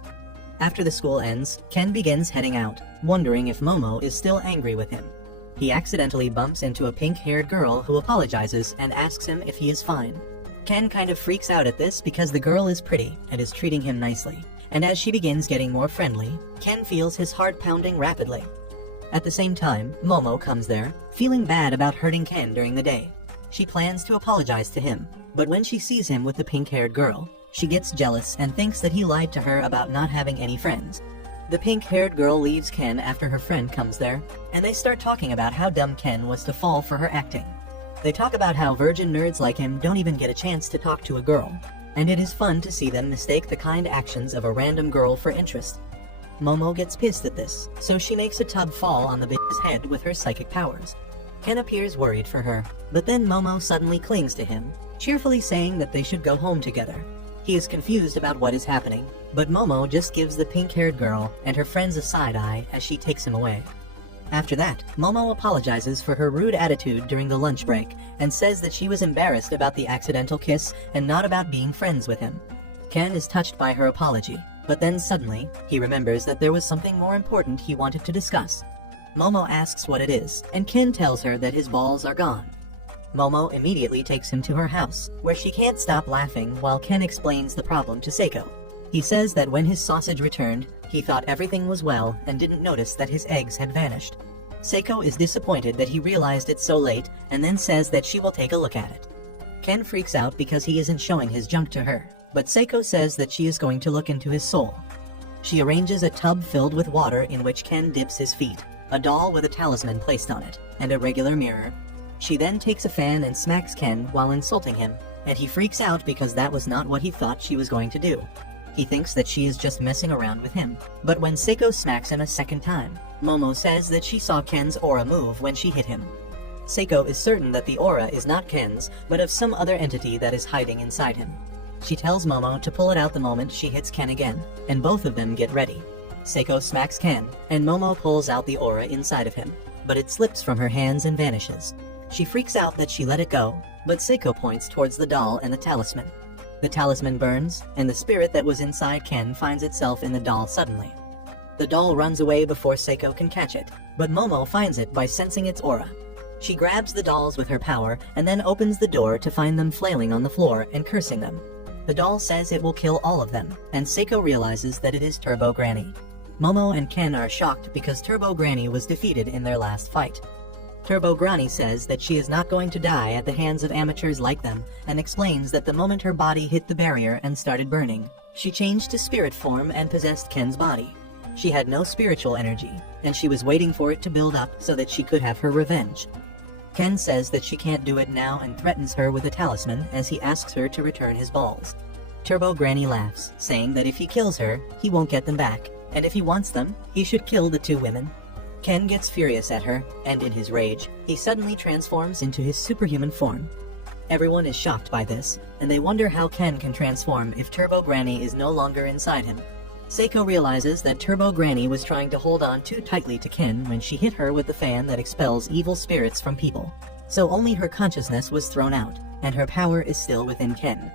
After the school ends, Ken begins heading out, wondering if Momo is still angry with him. He accidentally bumps into a pink-haired girl who apologizes and asks him if he is fine. Ken kind of freaks out at this because the girl is pretty and is treating him nicely, and as she begins getting more friendly, Ken feels his heart pounding rapidly. At the same time, Momo comes there, feeling bad about hurting Ken during the day. She plans to apologize to him, but when she sees him with the pink-haired girl, she gets jealous and thinks that he lied to her about not having any friends. The pink-haired girl leaves Ken after her friend comes there, and they start talking about how dumb Ken was to fall for her acting. They talk about how virgin nerds like him don't even get a chance to talk to a girl, and it is fun to see them mistake the kind actions of a random girl for interest. Momo gets pissed at this, so she makes a tub fall on the bitch's head with her psychic powers. Ken appears worried for her, but then Momo suddenly clings to him, cheerfully saying that they should go home together. He is confused about what is happening, but Momo just gives the pink-haired girl and her friends a side-eye as she takes him away. After that, Momo apologizes for her rude attitude during the lunch break and says that she was embarrassed about the accidental kiss and not about being friends with him. Ken is touched by her apology, but then suddenly, he remembers that there was something more important he wanted to discuss. Momo asks what it is, and Ken tells her that his balls are gone. Momo immediately takes him to her house, where she can't stop laughing while Ken explains the problem to Seiko. He says that when his sausage returned, he thought everything was well and didn't notice that his eggs had vanished. Seiko is disappointed that he realized it so late and then says that she will take a look at it. Ken freaks out because he isn't showing his junk to her, but Seiko says that she is going to look into his soul. She arranges a tub filled with water in which Ken dips his feet, a doll with a talisman placed on it, and a regular mirror. She then takes a fan and smacks Ken while insulting him, and he freaks out because that was not what he thought she was going to do. He thinks that she is just messing around with him, but when Seiko smacks him a second time, Momo says that she saw Ken's aura move when she hit him. Seiko is certain that the aura is not Ken's, but of some other entity that is hiding inside him. She tells Momo to pull it out the moment she hits Ken again, and both of them get ready. Seiko smacks Ken, and Momo pulls out the aura inside of him, but it slips from her hands and vanishes. She freaks out that she let it go, but Seiko points towards the doll and the talisman. The talisman burns, and the spirit that was inside Ken finds itself in the doll suddenly. The doll runs away before Seiko can catch it, but Momo finds it by sensing its aura. She grabs the dolls with her power and then opens the door to find them flailing on the floor and cursing them. The doll says it will kill all of them, and Seiko realizes that it is Turbo Granny. Momo and Ken are shocked because Turbo Granny was defeated in their last fight. Turbo Granny says that she is not going to die at the hands of amateurs like them, and explains that the moment her body hit the barrier and started burning, she changed to spirit form and possessed Ken's body. She had no spiritual energy, and she was waiting for it to build up so that she could have her revenge. Ken says that she can't do it now and threatens her with a talisman as he asks her to return his balls. Turbo Granny laughs, saying that if he kills her, he won't get them back, and if he wants them, he should kill the two women. Ken gets furious at her, and in his rage, he suddenly transforms into his superhuman form. Everyone is shocked by this, and they wonder how Ken can transform if Turbo Granny is no longer inside him. Seiko realizes that Turbo Granny was trying to hold on too tightly to Ken when she hit her with the fan that expels evil spirits from people. So only her consciousness was thrown out, and her power is still within Ken.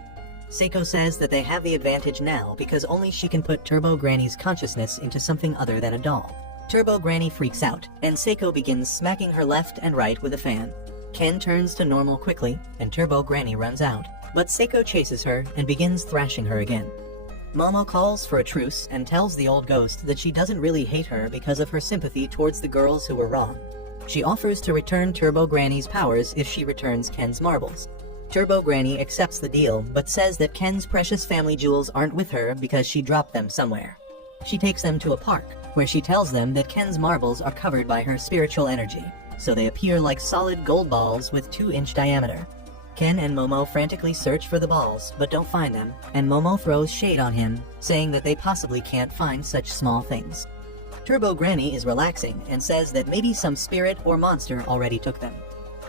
Seiko says that they have the advantage now because only she can put Turbo Granny's consciousness into something other than a doll. Turbo Granny freaks out, and Seiko begins smacking her left and right with a fan. Ken turns to normal quickly, and Turbo Granny runs out, but Seiko chases her and begins thrashing her again. Momo calls for a truce and tells the old ghost that she doesn't really hate her because of her sympathy towards the girls who were wrong. She offers to return Turbo Granny's powers if she returns Ken's marbles. Turbo Granny accepts the deal, but says that Ken's precious family jewels aren't with her because she dropped them somewhere. She takes them to a park, where she tells them that Ken's marbles are covered by her spiritual energy, so they appear like solid gold balls with 2-inch diameter. Ken and Momo frantically search for the balls, but don't find them, and Momo throws shade on him, saying that they possibly can't find such small things. Turbo Granny is relaxing and says that maybe some spirit or monster already took them.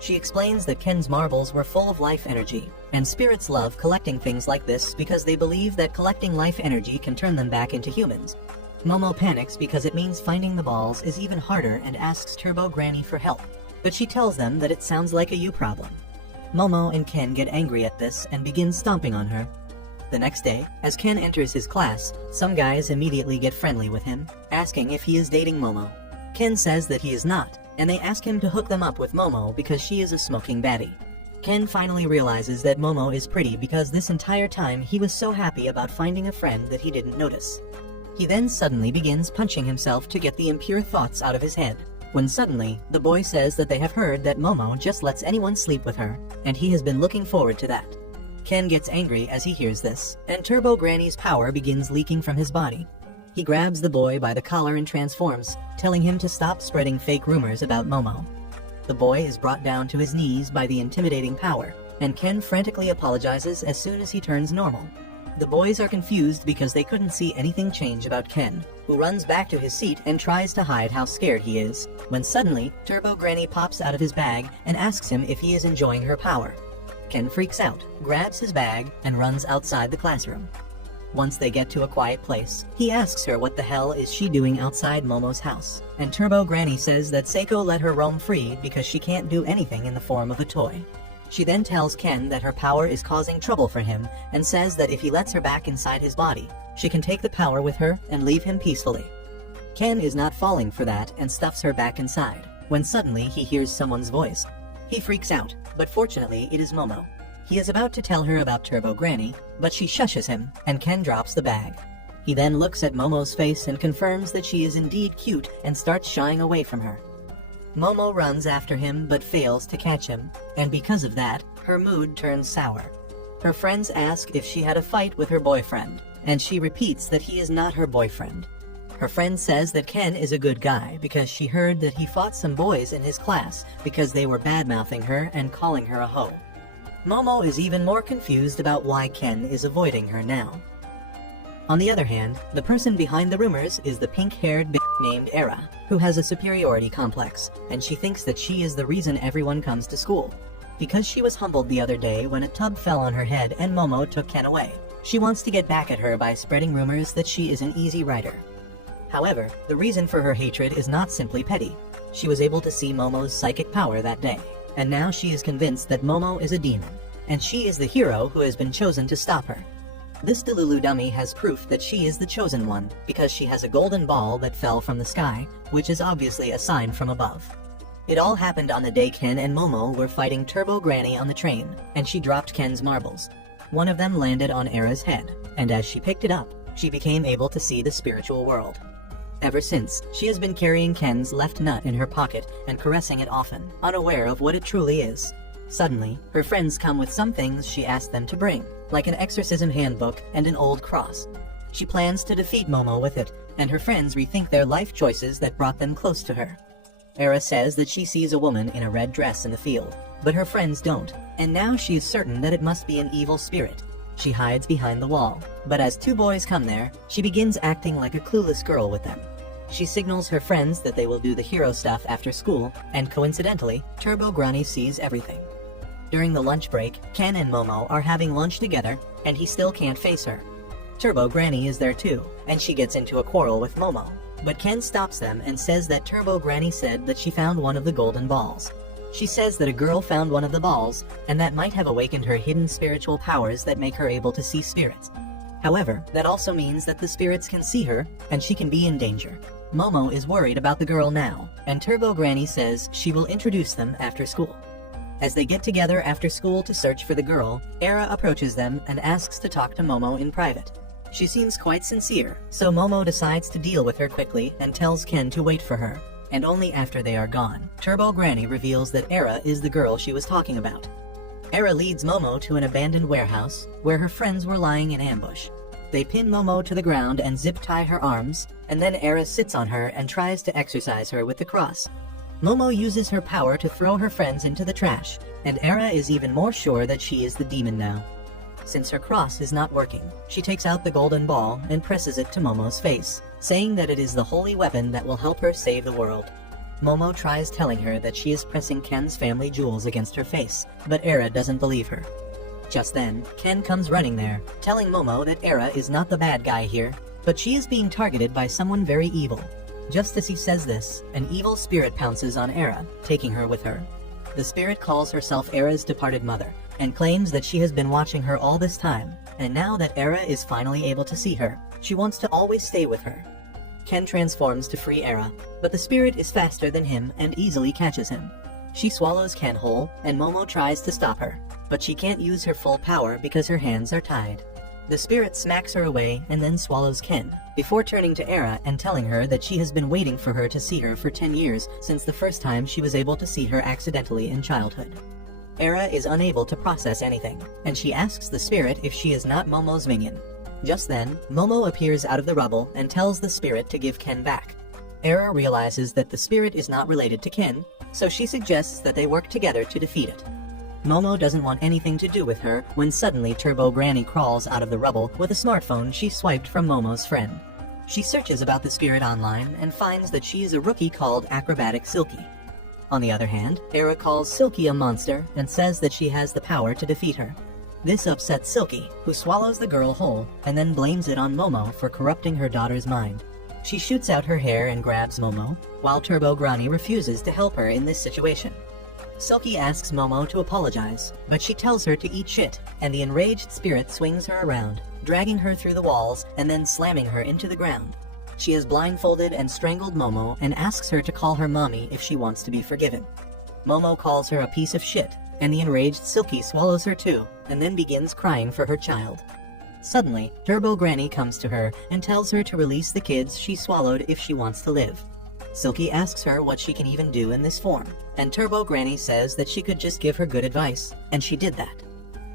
She explains that Ken's marbles were full of life energy, and spirits love collecting things like this because they believe that collecting life energy can turn them back into humans. Momo panics because it means finding the balls is even harder and asks Turbo Granny for help, but she tells them that it sounds like a you problem. Momo and Ken get angry at this and begin stomping on her. The next day, as Ken enters his class, some guys immediately get friendly with him, asking if he is dating Momo. Ken says that he is not, and they ask him to hook them up with Momo because she is a smoking baddie. Ken finally realizes that Momo is pretty because this entire time he was so happy about finding a friend that he didn't notice. He then suddenly begins punching himself to get the impure thoughts out of his head, when suddenly, the boy says that they have heard that Momo just lets anyone sleep with her, and he has been looking forward to that. Ken gets angry as he hears this, and Turbo Granny's power begins leaking from his body. He grabs the boy by the collar and transforms, telling him to stop spreading fake rumors about Momo. The boy is brought down to his knees by the intimidating power, and Ken frantically apologizes as soon as he turns normal. The boys are confused because they couldn't see anything change about Ken, who runs back to his seat and tries to hide how scared he is, when suddenly, Turbo Granny pops out of his bag and asks him if he is enjoying her power. Ken freaks out, grabs his bag, and runs outside the classroom. Once they get to a quiet place, he asks her what the hell is she doing outside Momo's house, and Turbo Granny says that Seiko let her roam free because she can't do anything in the form of a toy. She then tells Ken that her power is causing trouble for him and says that if he lets her back inside his body, she can take the power with her and leave him peacefully. Ken is not falling for that and stuffs her back inside, when suddenly he hears someone's voice. He freaks out, but fortunately it is Momo. He is about to tell her about Turbo Granny, but she shushes him, and Ken drops the bag. He then looks at Momo's face and confirms that she is indeed cute and starts shying away from her. Momo runs after him but fails to catch him, and because of that, her mood turns sour. Her friends ask if she had a fight with her boyfriend, and she repeats that he is not her boyfriend. Her friend says that Ken is a good guy because she heard that he fought some boys in his class because they were bad-mouthing her and calling her a hoe. Momo is even more confused about why Ken is avoiding her now. On the other hand, the person behind the rumors is the pink-haired bitch named Era, who has a superiority complex, and she thinks that she is the reason everyone comes to school. Because she was humbled the other day when a tub fell on her head and Momo took Ken away, she wants to get back at her by spreading rumors that she is an easy rider. However, the reason for her hatred is not simply petty. She was able to see Momo's psychic power that day, and now she is convinced that Momo is a demon, and she is the hero who has been chosen to stop her. This Delulu dummy has proof that she is the chosen one, because she has a golden ball that fell from the sky, which is obviously a sign from above. It all happened on the day Ken and Momo were fighting Turbo Granny on the train, and she dropped Ken's marbles. One of them landed on Era's head, and as she picked it up, she became able to see the spiritual world. Ever since, she has been carrying Ken's left nut in her pocket and caressing it often, unaware of what it truly is. Suddenly, her friends come with some things she asked them to bring, like an exorcism handbook and an old cross. She plans to defeat Momo with it, and her friends rethink their life choices that brought them close to her. Era says that she sees a woman in a red dress in the field, but her friends don't, and now she is certain that it must be an evil spirit. She hides behind the wall, but as two boys come there, she begins acting like a clueless girl with them. She signals her friends that they will do the hero stuff after school, and coincidentally, Turbo Granny sees everything. During the lunch break, Ken and Momo are having lunch together, and he still can't face her. Turbo Granny is there too, and she gets into a quarrel with Momo. But Ken stops them and says that Turbo Granny said that she found one of the golden balls. She says that a girl found one of the balls, and that might have awakened her hidden spiritual powers that make her able to see spirits. However, that also means that the spirits can see her, and she can be in danger. Momo is worried about the girl now, and Turbo Granny says she will introduce them after school. As they get together after school to search for the girl, Era approaches them and asks to talk to Momo in private. She seems quite sincere, so Momo decides to deal with her quickly and tells Ken to wait for her. And only after they are gone, Turbo Granny reveals that Era is the girl she was talking about. Era leads Momo to an abandoned warehouse, where her friends were lying in ambush. They pin Momo to the ground and zip-tie her arms, and then Era sits on her and tries to exorcise her with the cross. Momo uses her power to throw her friends into the trash, and Era is even more sure that she is the demon now. Since her cross is not working, she takes out the golden ball and presses it to Momo's face, saying that it is the holy weapon that will help her save the world. Momo tries telling her that she is pressing Ken's family jewels against her face, but Era doesn't believe her. Just then, Ken comes running there, telling Momo that Era is not the bad guy here, but she is being targeted by someone very evil. Just as he says this, an evil spirit pounces on Era, taking her with her. The spirit calls herself Era's departed mother, and claims that she has been watching her all this time, and now that Era is finally able to see her, she wants to always stay with her. Ken transforms to free Era, but the spirit is faster than him and easily catches him. She swallows Ken whole, and Momo tries to stop her, but she can't use her full power because her hands are tied. The spirit smacks her away and then swallows Ken, before turning to Era and telling her that she has been waiting for her to see her for 10 years since the first time she was able to see her accidentally in childhood. Era is unable to process anything, and she asks the spirit if she is not Momo's minion. Just then, Momo appears out of the rubble and tells the spirit to give Ken back. Era realizes that the spirit is not related to Ken, so she suggests that they work together to defeat it. Momo doesn't want anything to do with her when suddenly Turbo Granny crawls out of the rubble with a smartphone she swiped from Momo's friend. She searches about the spirit online and finds that she is a rookie called Acrobatic Silky. On the other hand, Era calls Silky a monster and says that she has the power to defeat her. This upsets Silky, who swallows the girl whole and then blames it on Momo for corrupting her daughter's mind. She shoots out her hair and grabs Momo, while Turbo Granny refuses to help her in this situation. Silky asks Momo to apologize, but she tells her to eat shit, and the enraged spirit swings her around, dragging her through the walls and then slamming her into the ground. She has blindfolded and strangled Momo and asks her to call her mommy if she wants to be forgiven. Momo calls her a piece of shit, and the enraged Silky swallows her too, and then begins crying for her child. Suddenly, Turbo Granny comes to her and tells her to release the kids she swallowed if she wants to live. Silky asks her what she can even do in this form, and Turbo Granny says that she could just give her good advice, and she did that.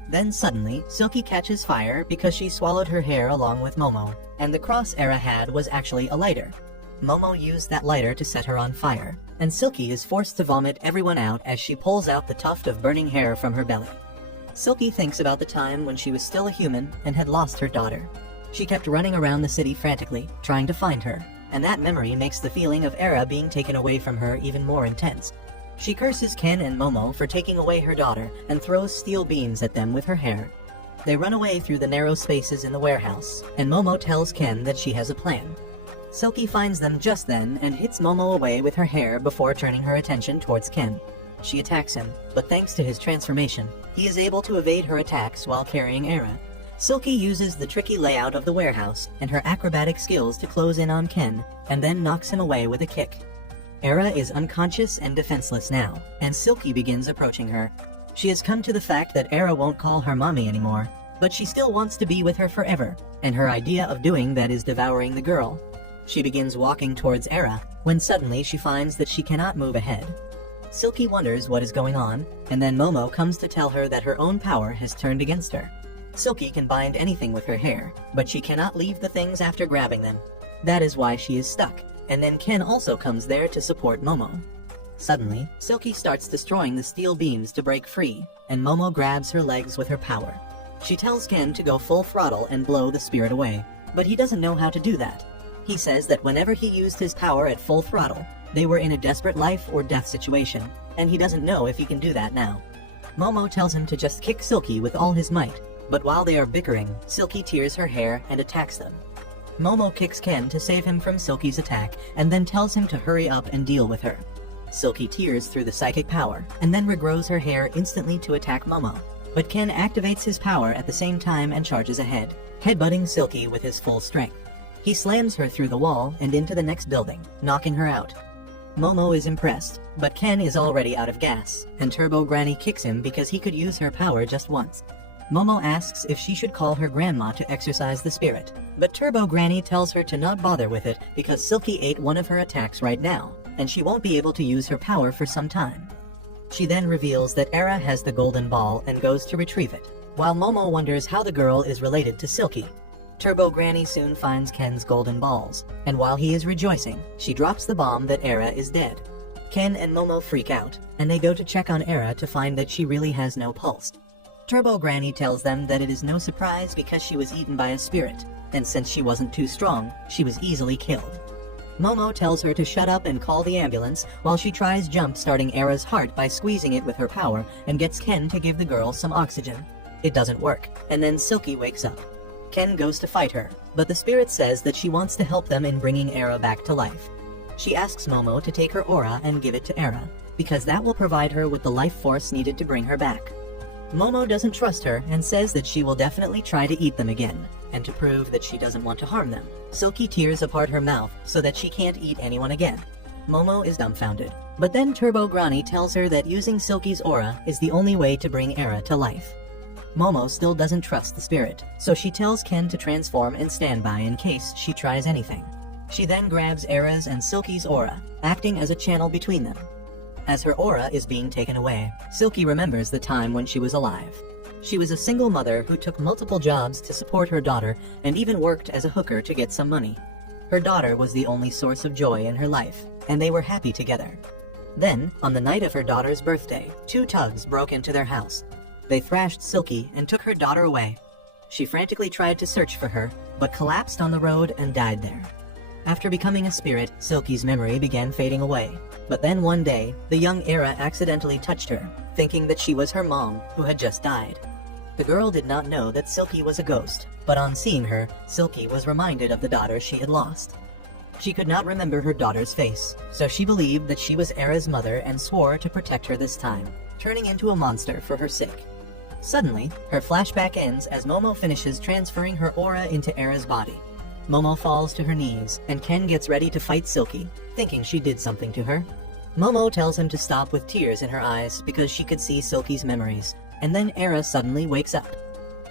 Then suddenly, Silky catches fire because she swallowed her hair along with Momo, and the cross Era had was actually a lighter. Momo used that lighter to set her on fire, and Silky is forced to vomit everyone out as she pulls out the tuft of burning hair from her belly. Silky thinks about the time when she was still a human and had lost her daughter. She kept running around the city frantically, trying to find her, and that memory makes the feeling of Era being taken away from her even more intense. She curses Ken and Momo for taking away her daughter and throws steel beams at them with her hair. They run away through the narrow spaces in the warehouse, and Momo tells Ken that she has a plan. Silky finds them just then and hits Momo away with her hair before turning her attention towards Ken. She attacks him, but thanks to his transformation, he is able to evade her attacks while carrying Era. Silky uses the tricky layout of the warehouse and her acrobatic skills to close in on Ken, and then knocks him away with a kick. Era is unconscious and defenseless now, and Silky begins approaching her. She has come to the fact that Era won't call her mommy anymore, but she still wants to be with her forever, and her idea of doing that is devouring the girl. She begins walking towards Era, when suddenly she finds that she cannot move ahead. Silky wonders what is going on, and then Momo comes to tell her that her own power has turned against her. Silky can bind anything with her hair, but she cannot leave the things after grabbing them. That is why she is stuck, and then Ken also comes there to support Momo. Suddenly, Silky starts destroying the steel beams to break free, and Momo grabs her legs with her power. She tells Ken to go full throttle and blow the spirit away, but he doesn't know how to do that. He says that whenever he used his power at full throttle, they were in a desperate life or death situation, and he doesn't know if he can do that now. Momo tells him to just kick Silky with all his might, but while they are bickering, Silky tears her hair and attacks them. Momo kicks Ken to save him from Silky's attack and then tells him to hurry up and deal with her. Silky tears through the psychic power and then regrows her hair instantly to attack Momo, but Ken activates his power at the same time and charges ahead, headbutting Silky with his full strength. He slams her through the wall and into the next building, knocking her out. Momo is impressed, but Ken is already out of gas, and Turbo Granny kicks him because he could use her power just once. Momo asks if she should call her grandma to exorcise the spirit, but Turbo Granny tells her to not bother with it because Silky ate one of her attacks right now, and she won't be able to use her power for some time. She then reveals that Era has the golden ball and goes to retrieve it, while Momo wonders how the girl is related to Silky. Turbo Granny soon finds Ken's golden balls, and while he is rejoicing, she drops the bomb that Era is dead. Ken and Momo freak out, and they go to check on Era to find that she really has no pulse. Turbo Granny tells them that it is no surprise because she was eaten by a spirit, and since she wasn't too strong, she was easily killed. Momo tells her to shut up and call the ambulance while she tries jump-starting Era's heart by squeezing it with her power and gets Ken to give the girl some oxygen. It doesn't work, and then Silky wakes up. Ken goes to fight her, but the spirit says that she wants to help them in bringing Era back to life. She asks Momo to take her aura and give it to Era, because that will provide her with the life force needed to bring her back. Momo doesn't trust her and says that she will definitely try to eat them again, and to prove that she doesn't want to harm them, Silky tears apart her mouth so that she can't eat anyone again. Momo is dumbfounded, but then Turbo Granny tells her that using Silky's aura is the only way to bring Era to life. Momo still doesn't trust the spirit, so she tells Ken to transform and stand by in case she tries anything. She then grabs Era's and Silky's aura, acting as a channel between them. As her aura is being taken away, Silky remembers the time when she was alive. She was a single mother who took multiple jobs to support her daughter and even worked as a hooker to get some money. Her daughter was the only source of joy in her life, and they were happy together. Then, on the night of her daughter's birthday, two thugs broke into their house. They thrashed Silky and took her daughter away. She frantically tried to search for her, but collapsed on the road and died there. After becoming a spirit, Silky's memory began fading away. But then one day, the young Era accidentally touched her, thinking that she was her mom, who had just died. The girl did not know that Silky was a ghost, but on seeing her, Silky was reminded of the daughter she had lost. She could not remember her daughter's face, so she believed that she was Era's mother and swore to protect her this time, turning into a monster for her sake. Suddenly, her flashback ends as Momo finishes transferring her aura into Era's body. Momo falls to her knees, and Ken gets ready to fight Silky, thinking she did something to her. Momo tells him to stop with tears in her eyes because she could see Silky's memories, and then Era suddenly wakes up.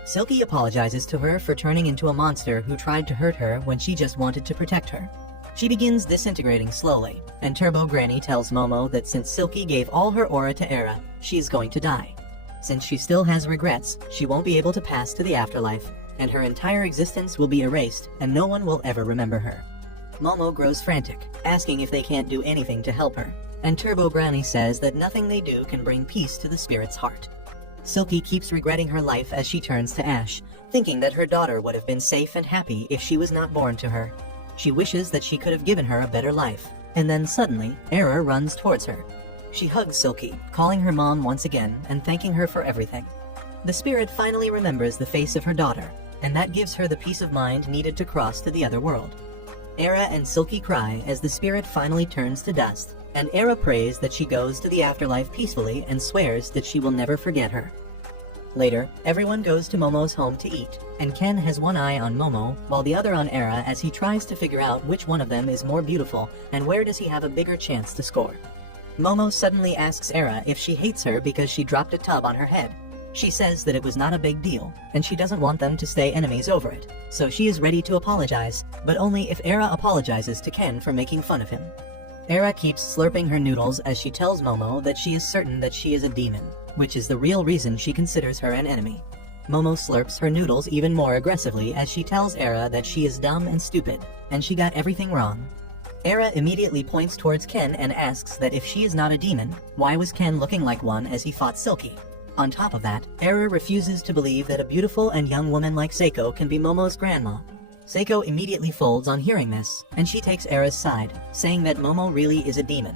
Silky apologizes to her for turning into a monster who tried to hurt her when she just wanted to protect her. She begins disintegrating slowly, and Turbo Granny tells Momo that since Silky gave all her aura to Era, she is going to die. Since she still has regrets, she won't be able to pass to the afterlife, and her entire existence will be erased and no one will ever remember her. Momo grows frantic, asking if they can't do anything to help her, and Turbo Granny says that nothing they do can bring peace to the spirit's heart. Silky keeps regretting her life as she turns to ash, thinking that her daughter would have been safe and happy if she was not born to her. She wishes that she could have given her a better life, and then suddenly, Era runs towards her. She hugs Silky, calling her mom once again and thanking her for everything. The spirit finally remembers the face of her daughter, and that gives her the peace of mind needed to cross to the other world. Era and Silky cry as the spirit finally turns to dust, and Era prays that she goes to the afterlife peacefully and swears that she will never forget her. Later, everyone goes to Momo's home to eat, and Ken has one eye on Momo while the other on Era as he tries to figure out which one of them is more beautiful and where does he have a bigger chance to score. Momo suddenly asks Era if she hates her because she dropped a tub on her head. She says that it was not a big deal, and she doesn't want them to stay enemies over it, so she is ready to apologize, but only if Era apologizes to Ken for making fun of him. Era keeps slurping her noodles as she tells Momo that she is certain that she is a demon, which is the real reason she considers her an enemy. Momo slurps her noodles even more aggressively as she tells Era that she is dumb and stupid, and she got everything wrong. Era immediately points towards Ken and asks that if she is not a demon, why was Ken looking like one as he fought Silky? On top of that, Era refuses to believe that a beautiful and young woman like Seiko can be Momo's grandma. Seiko immediately folds on hearing this, and she takes Era's side, saying that Momo really is a demon.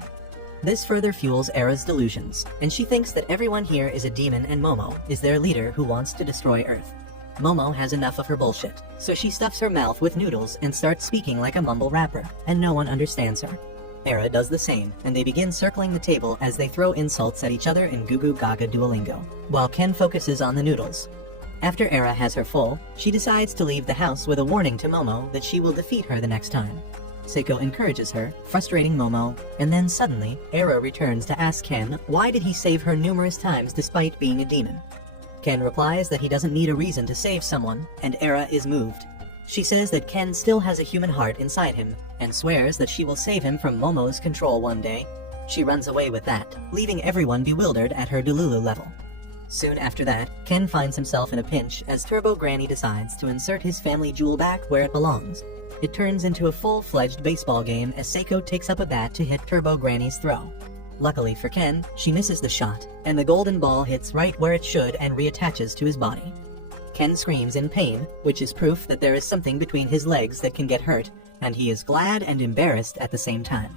This further fuels Era's delusions, and she thinks that everyone here is a demon and Momo is their leader who wants to destroy Earth. Momo has enough of her bullshit, so she stuffs her mouth with noodles and starts speaking like a mumble rapper, and no one understands her. Era does the same, and they begin circling the table as they throw insults at each other in Goo Goo Gaga Duolingo, while Ken focuses on the noodles. After Era has her full, she decides to leave the house with a warning to Momo that she will defeat her the next time. Seiko encourages her, frustrating Momo, and then suddenly, Era returns to ask Ken why did he save her numerous times despite being a demon. Ken replies that he doesn't need a reason to save someone, and Era is moved. She says that Ken still has a human heart inside him, and swears that she will save him from Momo's control one day. She runs away with that, leaving everyone bewildered at her Delulu level. Soon after that, Ken finds himself in a pinch as Turbo Granny decides to insert his family jewel back where it belongs. It turns into a full-fledged baseball game as Seiko takes up a bat to hit Turbo Granny's throw. Luckily for Ken, she misses the shot, and the golden ball hits right where it should and reattaches to his body. Ken screams in pain, which is proof that there is something between his legs that can get hurt, and he is glad and embarrassed at the same time.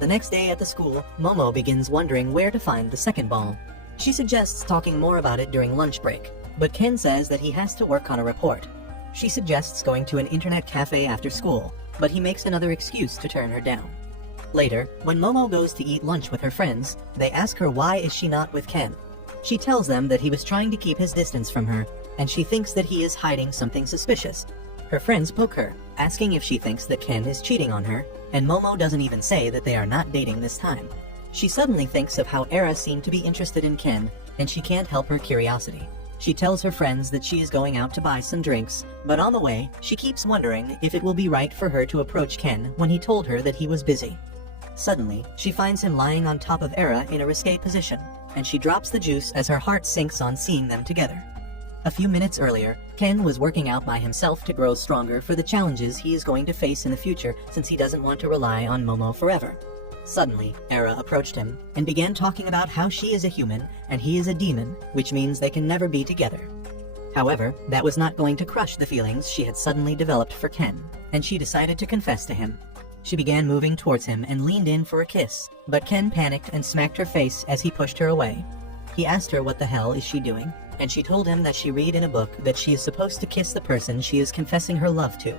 The next day at the school, Momo begins wondering where to find the second ball. She suggests talking more about it during lunch break, but Ken says that he has to work on a report. She suggests going to an internet cafe after school, but he makes another excuse to turn her down. Later, when Momo goes to eat lunch with her friends, they ask her why is she not with Ken. She tells them that he was trying to keep his distance from her, and she thinks that he is hiding something suspicious. Her friends poke her, asking if she thinks that Ken is cheating on her, and Momo doesn't even say that they are not dating this time. She suddenly thinks of how Era seemed to be interested in Ken, and she can't help her curiosity. She tells her friends that she is going out to buy some drinks, but on the way, she keeps wondering if it will be right for her to approach Ken when he told her that he was busy. Suddenly, she finds him lying on top of Era in a risque position, and she drops the juice as her heart sinks on seeing them together. A few minutes earlier, Ken was working out by himself to grow stronger for the challenges he is going to face in the future since he doesn't want to rely on Momo forever. Suddenly, Era approached him and began talking about how she is a human and he is a demon, which means they can never be together. However, that was not going to crush the feelings she had suddenly developed for Ken, and she decided to confess to him. She began moving towards him and leaned in for a kiss, but Ken panicked and smacked her face as he pushed her away. He asked her what the hell is she doing, and she told him that she read in a book that she is supposed to kiss the person she is confessing her love to.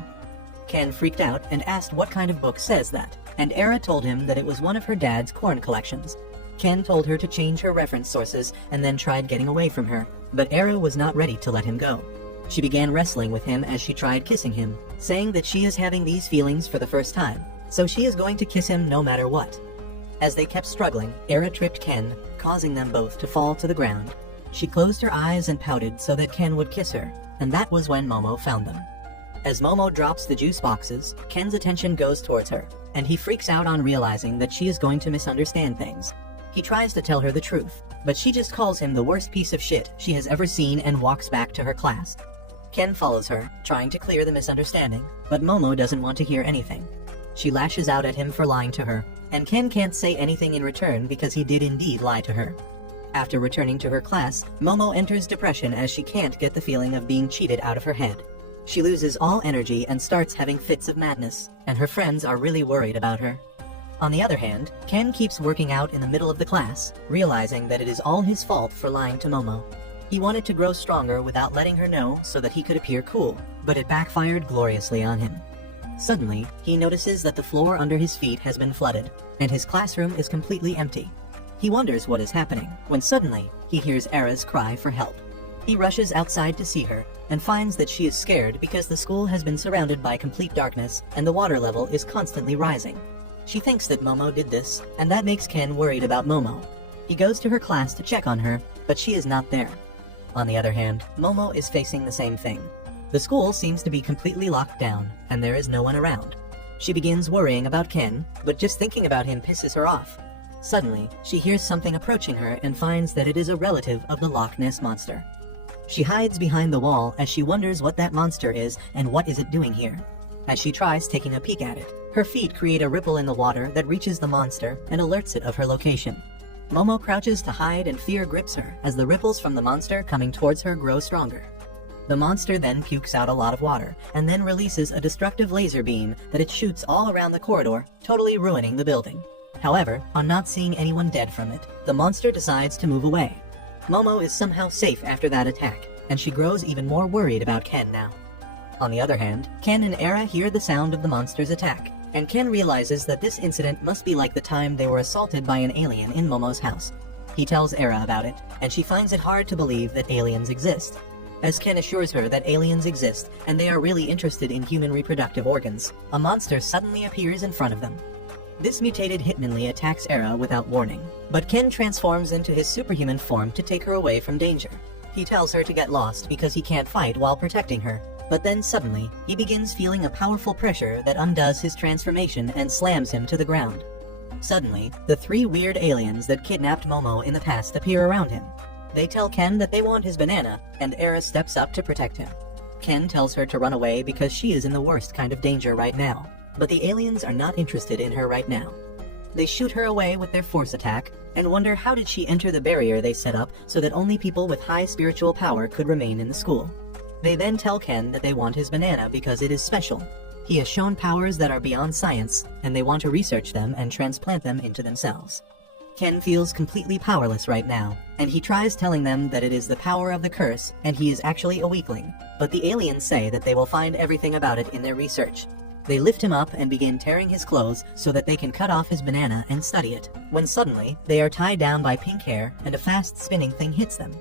Ken freaked out and asked what kind of book says that, and Era told him that it was one of her dad's corn collections. Ken told her to change her reference sources and then tried getting away from her, but Era was not ready to let him go. She began wrestling with him as she tried kissing him, saying that she is having these feelings for the first time, so she is going to kiss him no matter what. As they kept struggling, Era tripped Ken, causing them both to fall to the ground. She closed her eyes and pouted so that Ken would kiss her, and that was when Momo found them. As Momo drops the juice boxes, Ken's attention goes towards her, and he freaks out on realizing that she is going to misunderstand things. He tries to tell her the truth, but she just calls him the worst piece of shit she has ever seen and walks back to her class. Ken follows her, trying to clear the misunderstanding, but Momo doesn't want to hear anything. She lashes out at him for lying to her, and Ken can't say anything in return because he did indeed lie to her. After returning to her class, Momo enters depression as she can't get the feeling of being cheated out of her head. She loses all energy and starts having fits of madness, and her friends are really worried about her. On the other hand, Ken keeps working out in the middle of the class, realizing that it is all his fault for lying to Momo. He wanted to grow stronger without letting her know so that he could appear cool, but it backfired gloriously on him. Suddenly, he notices that the floor under his feet has been flooded, and his classroom is completely empty. He wonders what is happening, when suddenly, he hears Era's cry for help. He rushes outside to see her, and finds that she is scared because the school has been surrounded by complete darkness, and the water level is constantly rising. She thinks that Momo did this, and that makes Ken worried about Momo. He goes to her class to check on her, but she is not there. On the other hand, Momo is facing the same thing. The school seems to be completely locked down, and there is no one around. She begins worrying about Ken, but just thinking about him pisses her off. Suddenly, she hears something approaching her and finds that it is a relative of the Loch Ness Monster. She hides behind the wall as she wonders what that monster is and what is it doing here. As she tries taking a peek at it, her feet create a ripple in the water that reaches the monster and alerts it of her location. Momo crouches to hide and fear grips her as the ripples from the monster coming towards her grow stronger. The monster then pukes out a lot of water and then releases a destructive laser beam that it shoots all around the corridor, totally ruining the building. However, on not seeing anyone dead from it, the monster decides to move away. Momo is somehow safe after that attack, and she grows even more worried about Ken now. On the other hand, Ken and Era hear the sound of the monster's attack, and Ken realizes that this incident must be like the time they were assaulted by an alien in Momo's house. He tells Era about it, and she finds it hard to believe that aliens exist. As Ken assures her that aliens exist and they are really interested in human reproductive organs, a monster suddenly appears in front of them. This mutated Hitmonlee attacks Era without warning, but Ken transforms into his superhuman form to take her away from danger. He tells her to get lost because he can't fight while protecting her, but then suddenly, he begins feeling a powerful pressure that undoes his transformation and slams him to the ground. Suddenly, the 3 weird aliens that kidnapped Momo in the past appear around him. They tell Ken that they want his banana, and Era steps up to protect him. Ken tells her to run away because she is in the worst kind of danger right now, but the aliens are not interested in her right now. They shoot her away with their force attack, and wonder how did she enter the barrier they set up so that only people with high spiritual power could remain in the school. They then tell Ken that they want his banana because it is special. He has shown powers that are beyond science, and they want to research them and transplant them into themselves. Ken feels completely powerless right now, and he tries telling them that it is the power of the curse and he is actually a weakling, but the aliens say that they will find everything about it in their research. They lift him up and begin tearing his clothes so that they can cut off his banana and study it, when suddenly, they are tied down by pink hair and a fast spinning thing hits them.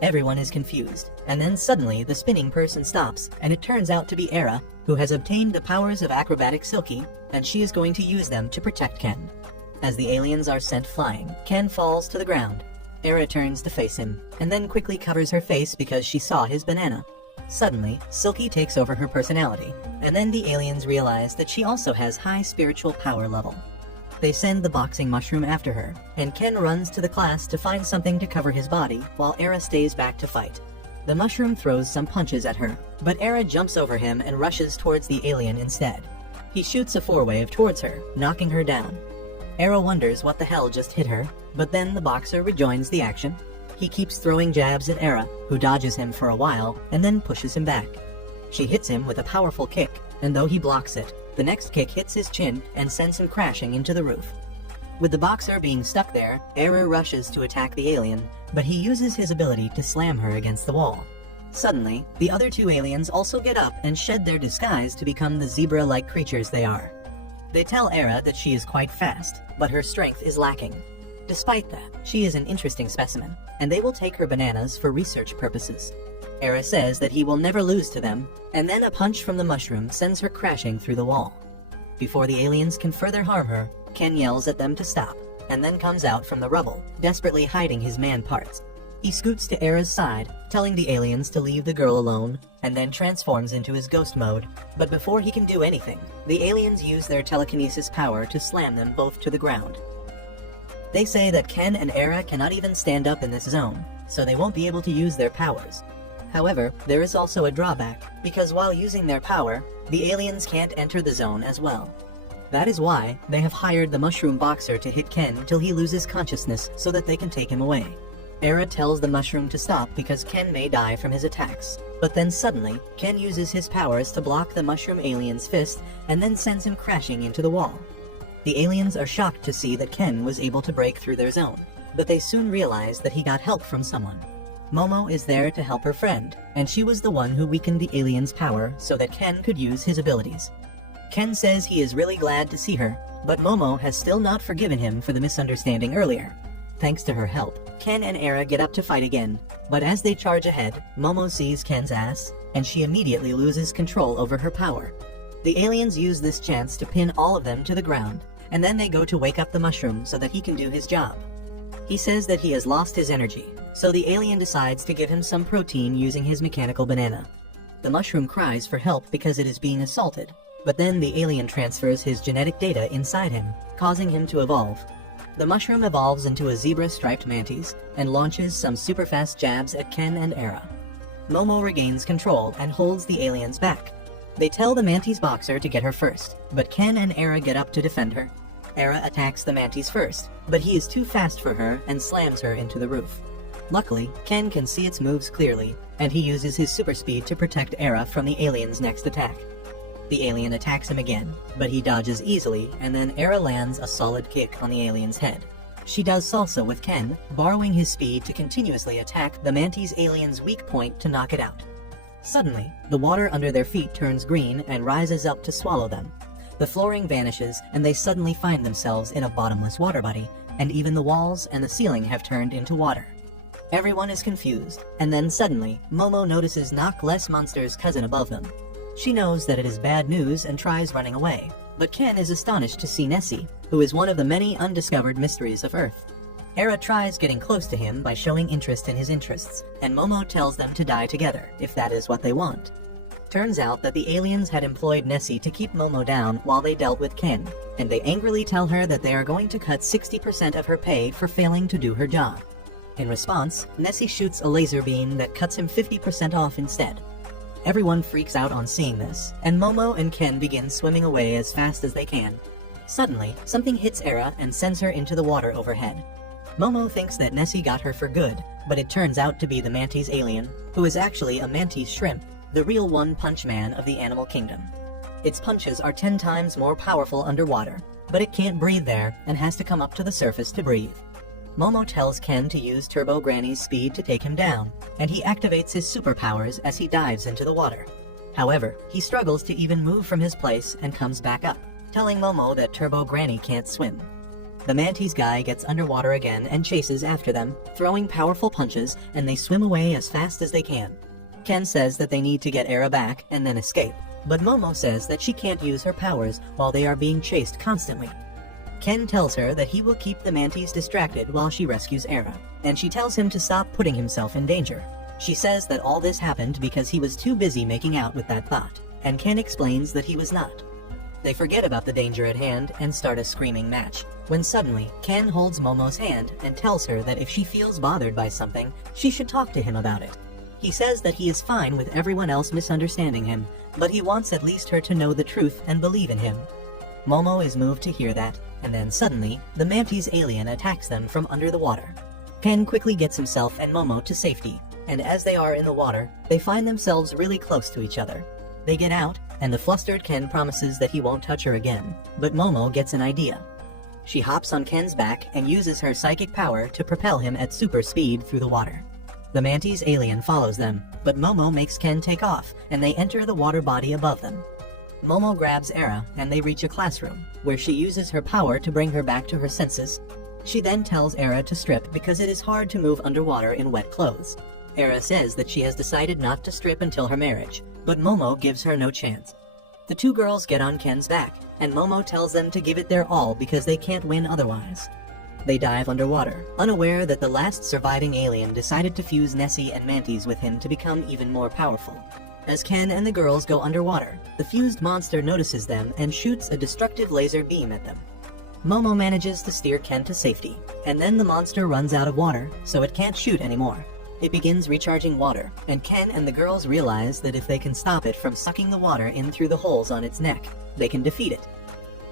Everyone is confused, and then suddenly the spinning person stops, and it turns out to be Era, who has obtained the powers of acrobatic Silky, and she is going to use them to protect Ken. As the aliens are sent flying, Ken falls to the ground. Era turns to face him, and then quickly covers her face because she saw his banana. Suddenly, Silky takes over her personality, and then the aliens realize that she also has high spiritual power level. They send the boxing mushroom after her, and Ken runs to the class to find something to cover his body while Era stays back to fight. The mushroom throws some punches at her, but Era jumps over him and rushes towards the alien instead. He shoots a 4-wave towards her, knocking her down. Era wonders what the hell just hit her, but then the boxer rejoins the action. He keeps throwing jabs at Era, who dodges him for a while and then pushes him back. She hits him with a powerful kick, and though he blocks it, the next kick hits his chin and sends him crashing into the roof. With the boxer being stuck there, Era rushes to attack the alien, but he uses his ability to slam her against the wall. Suddenly, the other 2 aliens also get up and shed their disguise to become the zebra-like creatures they are. They tell Era that she is quite fast, but her strength is lacking. Despite that, she is an interesting specimen, and they will take her bananas for research purposes. Era says that he will never lose to them, and then a punch from the mushroom sends her crashing through the wall. Before the aliens can further harm her, Ken yells at them to stop, and then comes out from the rubble, desperately hiding his man parts. He scoots to Era's side, telling the aliens to leave the girl alone, and then transforms into his ghost mode. But before he can do anything, the aliens use their telekinesis power to slam them both to the ground. They say that Ken and Era cannot even stand up in this zone, so they won't be able to use their powers. However, there is also a drawback, because while using their power, the aliens can't enter the zone as well. That is why they have hired the mushroom boxer to hit Ken till he loses consciousness so that they can take him away. Era tells the mushroom to stop because Ken may die from his attacks. But then suddenly, Ken uses his powers to block the mushroom alien's fist and then sends him crashing into the wall. The aliens are shocked to see that Ken was able to break through their zone, but they soon realize that he got help from someone. Momo is there to help her friend, and she was the one who weakened the alien's power so that Ken could use his abilities. Ken says he is really glad to see her, but Momo has still not forgiven him for the misunderstanding earlier. Thanks to her help, Ken and Era get up to fight again, but as they charge ahead, Momo sees Ken's ass, and she immediately loses control over her power. The aliens use this chance to pin all of them to the ground, and then they go to wake up the mushroom so that he can do his job. He says that he has lost his energy, so the alien decides to give him some protein using his mechanical banana. The mushroom cries for help because it is being assaulted, but then the alien transfers his genetic data inside him, causing him to evolve. The mushroom evolves into a zebra-striped mantis and launches some super-fast jabs at Ken and Era. Momo regains control and holds the aliens back. They tell the mantis boxer to get her first, but Ken and Era get up to defend her. Era attacks the mantis first, but he is too fast for her and slams her into the roof. Luckily, Ken can see its moves clearly, and he uses his super speed to protect Era from the alien's next attack. The alien attacks him again, but he dodges easily, and then Era lands a solid kick on the alien's head. She does salsa with Ken, borrowing his speed to continuously attack the Mantis alien's weak point to knock it out. Suddenly, the water under their feet turns green and rises up to swallow them. The flooring vanishes, and they suddenly find themselves in a bottomless water body, and even the walls and the ceiling have turned into water. Everyone is confused, and then suddenly, Momo notices Knock Less Monster's cousin above them. She knows that it is bad news and tries running away, but Ken is astonished to see Nessie, who is one of the many undiscovered mysteries of Earth. Era tries getting close to him by showing interest in his interests, and Momo tells them to die together, if that is what they want. Turns out that the aliens had employed Nessie to keep Momo down while they dealt with Ken, and they angrily tell her that they are going to cut 60% of her pay for failing to do her job. In response, Nessie shoots a laser beam that cuts him 50% off instead. Everyone freaks out on seeing this, and Momo and Ken begin swimming away as fast as they can. Suddenly, something hits Era and sends her into the water overhead. Momo thinks that Nessie got her for good, but it turns out to be the Mantis alien, who is actually a Mantis shrimp, the real one-punch man of the animal kingdom. Its punches are 10 times more powerful underwater, but it can't breathe there and has to come up to the surface to breathe. Momo tells Ken to use Turbo Granny's speed to take him down, and he activates his superpowers as he dives into the water. However, he struggles to even move from his place and comes back up, telling Momo that Turbo Granny can't swim. The Mantis guy gets underwater again and chases after them, throwing powerful punches, and they swim away as fast as they can. Ken says that they need to get Era back and then escape, but Momo says that she can't use her powers while they are being chased constantly. Ken tells her that he will keep the Mantis distracted while she rescues Era, and she tells him to stop putting himself in danger. She says that all this happened because he was too busy making out with that thought, and Ken explains that he was not. They forget about the danger at hand and start a screaming match, when suddenly, Ken holds Momo's hand and tells her that if she feels bothered by something, she should talk to him about it. He says that he is fine with everyone else misunderstanding him, but he wants at least her to know the truth and believe in him. Momo is moved to hear that, and then suddenly, the Mantis alien attacks them from under the water. Ken quickly gets himself and Momo to safety, and as they are in the water, they find themselves really close to each other. They get out, and the flustered Ken promises that he won't touch her again, but Momo gets an idea. She hops on Ken's back and uses her psychic power to propel him at super speed through the water. The Mantis alien follows them, but Momo makes Ken take off, and they enter the water body above them. Momo grabs Era, and they reach a classroom, where she uses her power to bring her back to her senses. She then tells Era to strip because it is hard to move underwater in wet clothes. Era says that she has decided not to strip until her marriage, but Momo gives her no chance. The two girls get on Ken's back, and Momo tells them to give it their all because they can't win otherwise. They dive underwater, unaware that the last surviving alien decided to fuse Nessie and Mantis with him to become even more powerful. As Ken and the girls go underwater, the fused monster notices them and shoots a destructive laser beam at them. Momo manages to steer Ken to safety, and then the monster runs out of water, so it can't shoot anymore. It begins recharging water, and Ken and the girls realize that if they can stop it from sucking the water in through the holes on its neck, they can defeat it.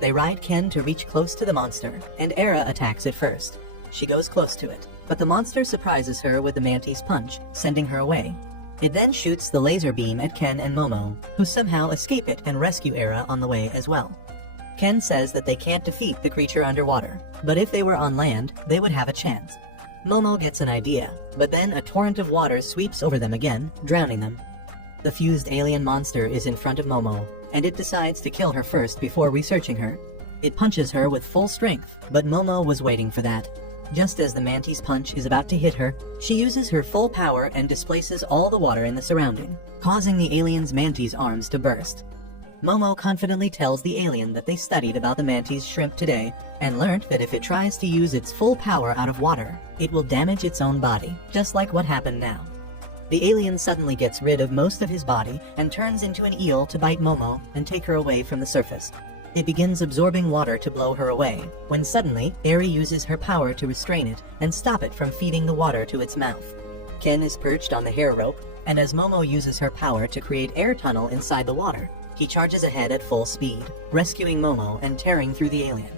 They ride Ken to reach close to the monster, and Era attacks it first. She goes close to it, but the monster surprises her with the Mantis punch, sending her away. It then shoots the laser beam at Ken and Momo, who somehow escape it and rescue Era on the way as well. Ken says that they can't defeat the creature underwater, but if they were on land, they would have a chance. Momo gets an idea, but then a torrent of water sweeps over them again, drowning them. The fused alien monster is in front of Momo, and it decides to kill her first before researching her. It punches her with full strength, but Momo was waiting for that. Just as the Mantis punch is about to hit her, she uses her full power and displaces all the water in the surrounding, causing the alien's Mantis arms to burst. Momo confidently tells the alien that they studied about the Mantis shrimp today, and learned that if it tries to use its full power out of water, it will damage its own body, just like what happened now. The alien suddenly gets rid of most of his body and turns into an eel to bite Momo and take her away from the surface. It begins absorbing water to blow her away, when suddenly, Eri uses her power to restrain it and stop it from feeding the water to its mouth. Ken is perched on the hair rope, and as Momo uses her power to create air tunnel inside the water, he charges ahead at full speed, rescuing Momo and tearing through the alien.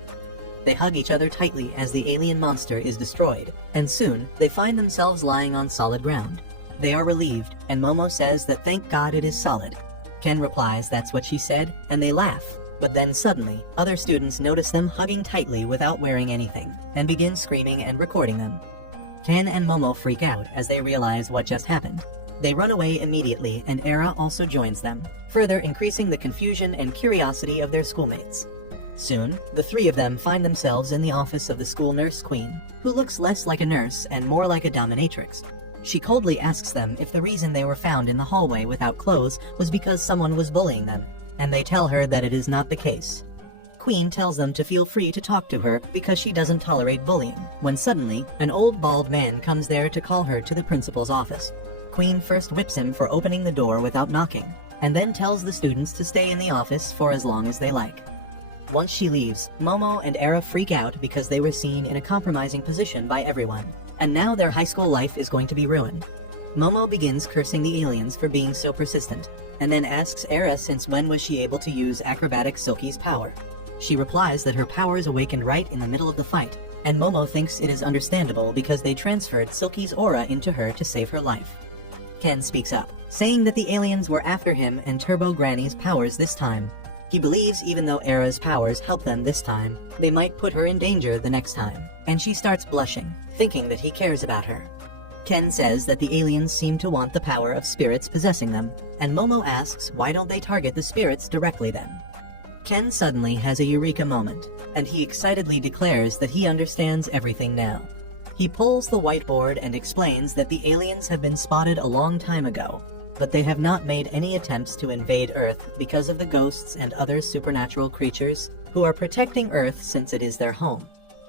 They hug each other tightly as the alien monster is destroyed, and soon, they find themselves lying on solid ground. They are relieved, and Momo says that thank God it is solid. Ken replies that's what she said, and they laugh. But then suddenly, other students notice them hugging tightly without wearing anything, and begin screaming and recording them. Ken and Momo freak out as they realize what just happened. They run away immediately, and Era also joins them, further increasing the confusion and curiosity of their schoolmates. Soon, the three of them find themselves in the office of the school nurse queen, who looks less like a nurse and more like a dominatrix. She coldly asks them if the reason they were found in the hallway without clothes was because someone was bullying them, and they tell her that it is not the case. Queen tells them to feel free to talk to her because she doesn't tolerate bullying, when suddenly, an old bald man comes there to call her to the principal's office. Queen first whips him for opening the door without knocking, and then tells the students to stay in the office for as long as they like. Once she leaves, Momo and Era freak out because they were seen in a compromising position by everyone, and now their high school life is going to be ruined. Momo begins cursing the aliens for being so persistent, and then asks Era since when was she able to use acrobatic Silky's power. She replies that her powers awakened right in the middle of the fight, and Momo thinks it is understandable because they transferred Silky's aura into her to save her life. Ken speaks up, saying that the aliens were after him and Turbo Granny's powers this time. He believes even though Era's powers help them this time, they might put her in danger the next time, and she starts blushing, thinking that he cares about her. Ken says that the aliens seem to want the power of spirits possessing them, and Momo asks why don't they target the spirits directly then. Ken suddenly has a eureka moment, and he excitedly declares that he understands everything now. He pulls the whiteboard and explains that the aliens have been spotted a long time ago, but they have not made any attempts to invade Earth because of the ghosts and other supernatural creatures who are protecting Earth since it is their home.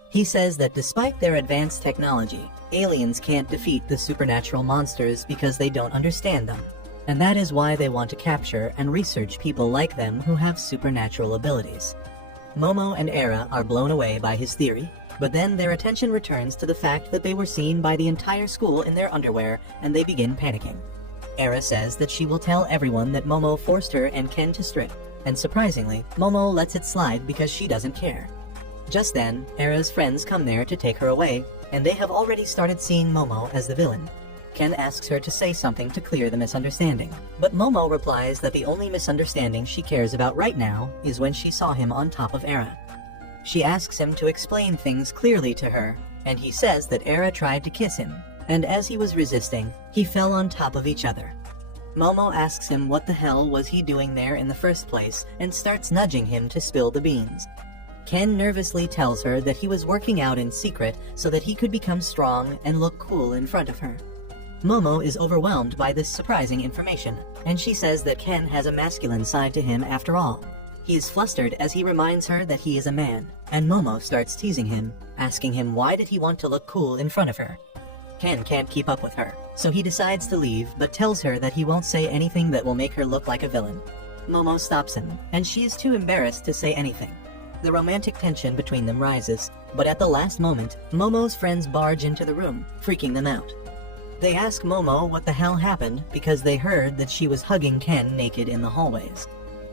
He says that despite their advanced technology, aliens can't defeat the supernatural monsters because they don't understand them, and that is why they want to capture and research people like them who have supernatural abilities. Momo and Era are blown away by his theory, but then their attention returns to the fact that they were seen by the entire school in their underwear, and they begin panicking. Era says that she will tell everyone that Momo forced her and Ken to strip, and surprisingly, Momo lets it slide because she doesn't care. Just then, Era's friends come there to take her away, and they have already started seeing Momo as the villain. Ken asks her to say something to clear the misunderstanding, but Momo replies that the only misunderstanding she cares about right now is when she saw him on top of Era. She asks him to explain things clearly to her, and he says that Era tried to kiss him, and as he was resisting, he fell on top of each other. Momo asks him what the hell was he doing there in the first place and starts nudging him to spill the beans. Ken nervously tells her that he was working out in secret so that he could become strong and look cool in front of her. Momo is overwhelmed by this surprising information, and she says that Ken has a masculine side to him after all. He is flustered as he reminds her that he is a man, and Momo starts teasing him, asking him why did he want to look cool in front of her. Ken can't keep up with her, so he decides to leave but tells her that he won't say anything that will make her look like a villain. Momo stops him, and she is too embarrassed to say anything. The romantic tension between them rises, but at the last moment, Momo's friends barge into the room, freaking them out. They ask Momo what the hell happened because they heard that she was hugging Ken naked in the hallways.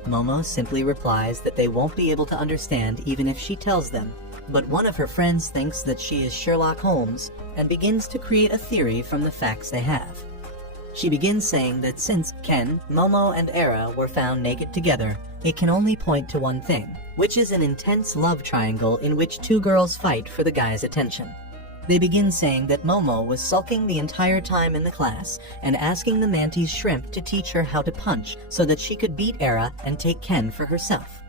Momo simply replies that they won't be able to understand even if she tells them, but one of her friends thinks that she is Sherlock Holmes and begins to create a theory from the facts they have. She begins saying that since Ken, Momo, and Era were found naked together, it can only point to one thing, which is an intense love triangle in which two girls fight for the guy's attention. They begin saying that Momo was sulking the entire time in the class and asking the Mantis shrimp to teach her how to punch so that she could beat Era and take Ken for herself.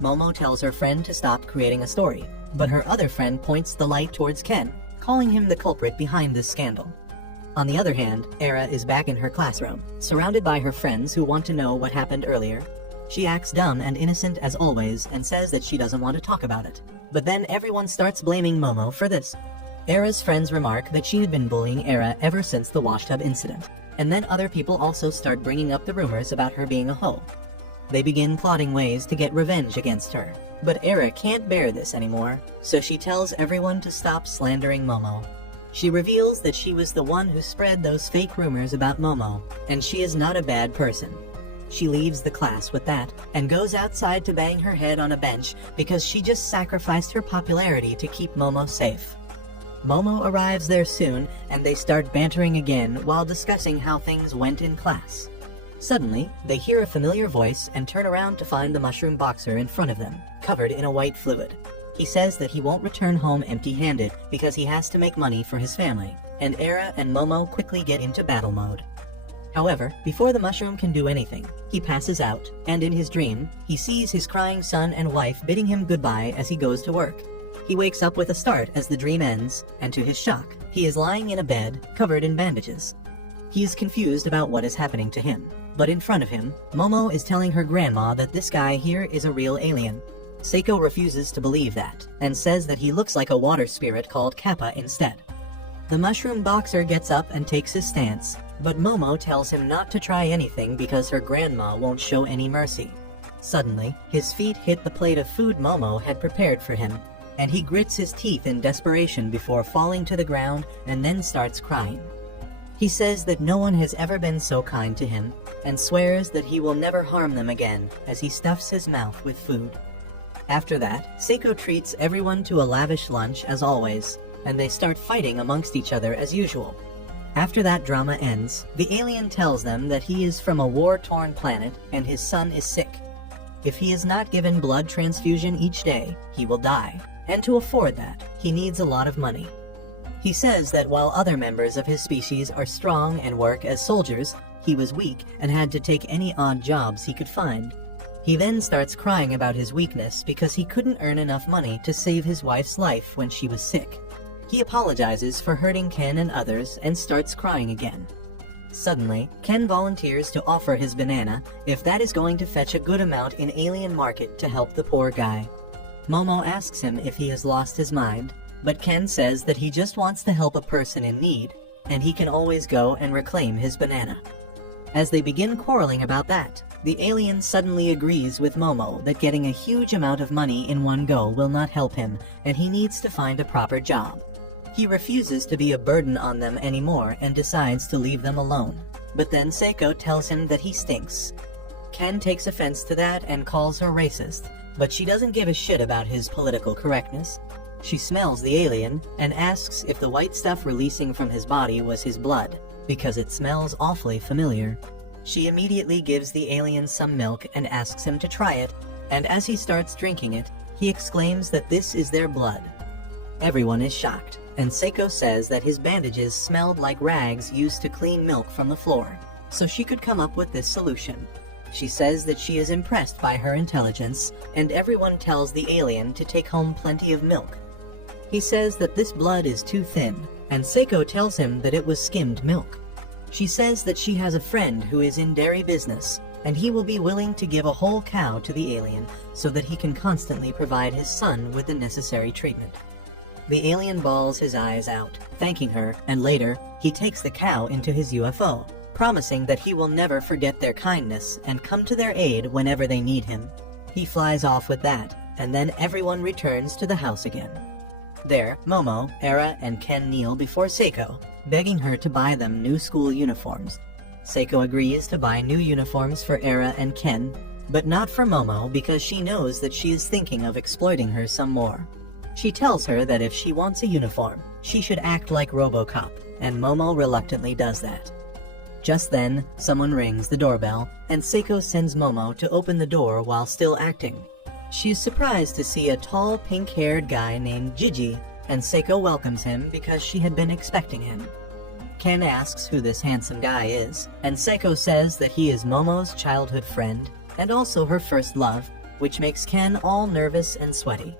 Momo tells her friend to stop creating a story, but her other friend points the light towards Ken, calling him the culprit behind this scandal. On the other hand, Era is back in her classroom, surrounded by her friends who want to know what happened earlier. She acts dumb and innocent as always and says that she doesn't want to talk about it. But then everyone starts blaming Momo for this. Era's friends remark that she had been bullying Era ever since the washtub incident, and then other people also start bringing up the rumors about her being a hoe. They begin plotting ways to get revenge against her, but Era can't bear this anymore, so she tells everyone to stop slandering Momo. She reveals that she was the one who spread those fake rumors about Momo, and she is not a bad person. She leaves the class with that, and goes outside to bang her head on a bench because she just sacrificed her popularity to keep Momo safe. Momo arrives there soon, and they start bantering again while discussing how things went in class. Suddenly, they hear a familiar voice and turn around to find the mushroom boxer in front of them, covered in a white fluid. He says that he won't return home empty-handed because he has to make money for his family, and Era and Momo quickly get into battle mode. However, before the mushroom can do anything, he passes out, and in his dream, he sees his crying son and wife bidding him goodbye as he goes to work. He wakes up with a start as the dream ends, and to his shock, he is lying in a bed, covered in bandages. He is confused about what is happening to him, but in front of him, Momo is telling her grandma that this guy here is a real alien. Seiko refuses to believe that, and says that he looks like a water spirit called Kappa instead. The mushroom boxer gets up and takes his stance, but Momo tells him not to try anything because her grandma won't show any mercy. Suddenly, his feet hit the plate of food Momo had prepared for him, and he grits his teeth in desperation before falling to the ground and then starts crying. He says that no one has ever been so kind to him, and swears that he will never harm them again as he stuffs his mouth with food. After that, Seiko treats everyone to a lavish lunch as always, and they start fighting amongst each other as usual. After that drama ends, the alien tells them that he is from a war-torn planet and his son is sick. If he is not given blood transfusion each day, he will die, and to afford that, he needs a lot of money. He says that while other members of his species are strong and work as soldiers, he was weak and had to take any odd jobs he could find. He then starts crying about his weakness because he couldn't earn enough money to save his wife's life when she was sick. He apologizes for hurting Ken and others and starts crying again. Suddenly, Ken volunteers to offer his banana if that is going to fetch a good amount in alien market to help the poor guy. Momo asks him if he has lost his mind, but Ken says that he just wants to help a person in need, and he can always go and reclaim his banana. As they begin quarreling about that, the alien suddenly agrees with Momo that getting a huge amount of money in one go will not help him, and he needs to find a proper job. He refuses to be a burden on them anymore and decides to leave them alone. But then Seiko tells him that he stinks. Ken takes offense to that and calls her racist, but she doesn't give a shit about his political correctness. She smells the alien and asks if the white stuff releasing from his body was his blood, because it smells awfully familiar. She immediately gives the alien some milk and asks him to try it, and as he starts drinking it, he exclaims that this is their blood. Everyone is shocked, and Seiko says that his bandages smelled like rags used to clean milk from the floor, so she could come up with this solution. She says that she is impressed by her intelligence, and everyone tells the alien to take home plenty of milk. He says that this blood is too thin, and Seiko tells him that it was skimmed milk. She says that she has a friend who is in dairy business, and he will be willing to give a whole cow to the alien so that he can constantly provide his son with the necessary treatment. The alien bawls his eyes out, thanking her, and later, he takes the cow into his UFO, promising that he will never forget their kindness and come to their aid whenever they need him. He flies off with that, and then everyone returns to the house again. There, Momo, Era, and Ken kneel before Seiko, begging her to buy them new school uniforms. Seiko agrees to buy new uniforms for Era and Ken, but not for Momo because she knows that she is thinking of exploiting her some more. She tells her that if she wants a uniform, she should act like RoboCop, and Momo reluctantly does that. Just then, someone rings the doorbell, and Seiko sends Momo to open the door while still acting. She is surprised to see a tall, pink-haired guy named Gigi, and Seiko welcomes him because she had been expecting him. Ken asks who this handsome guy is, and Seiko says that he is Momo's childhood friend, and also her first love, which makes Ken all nervous and sweaty.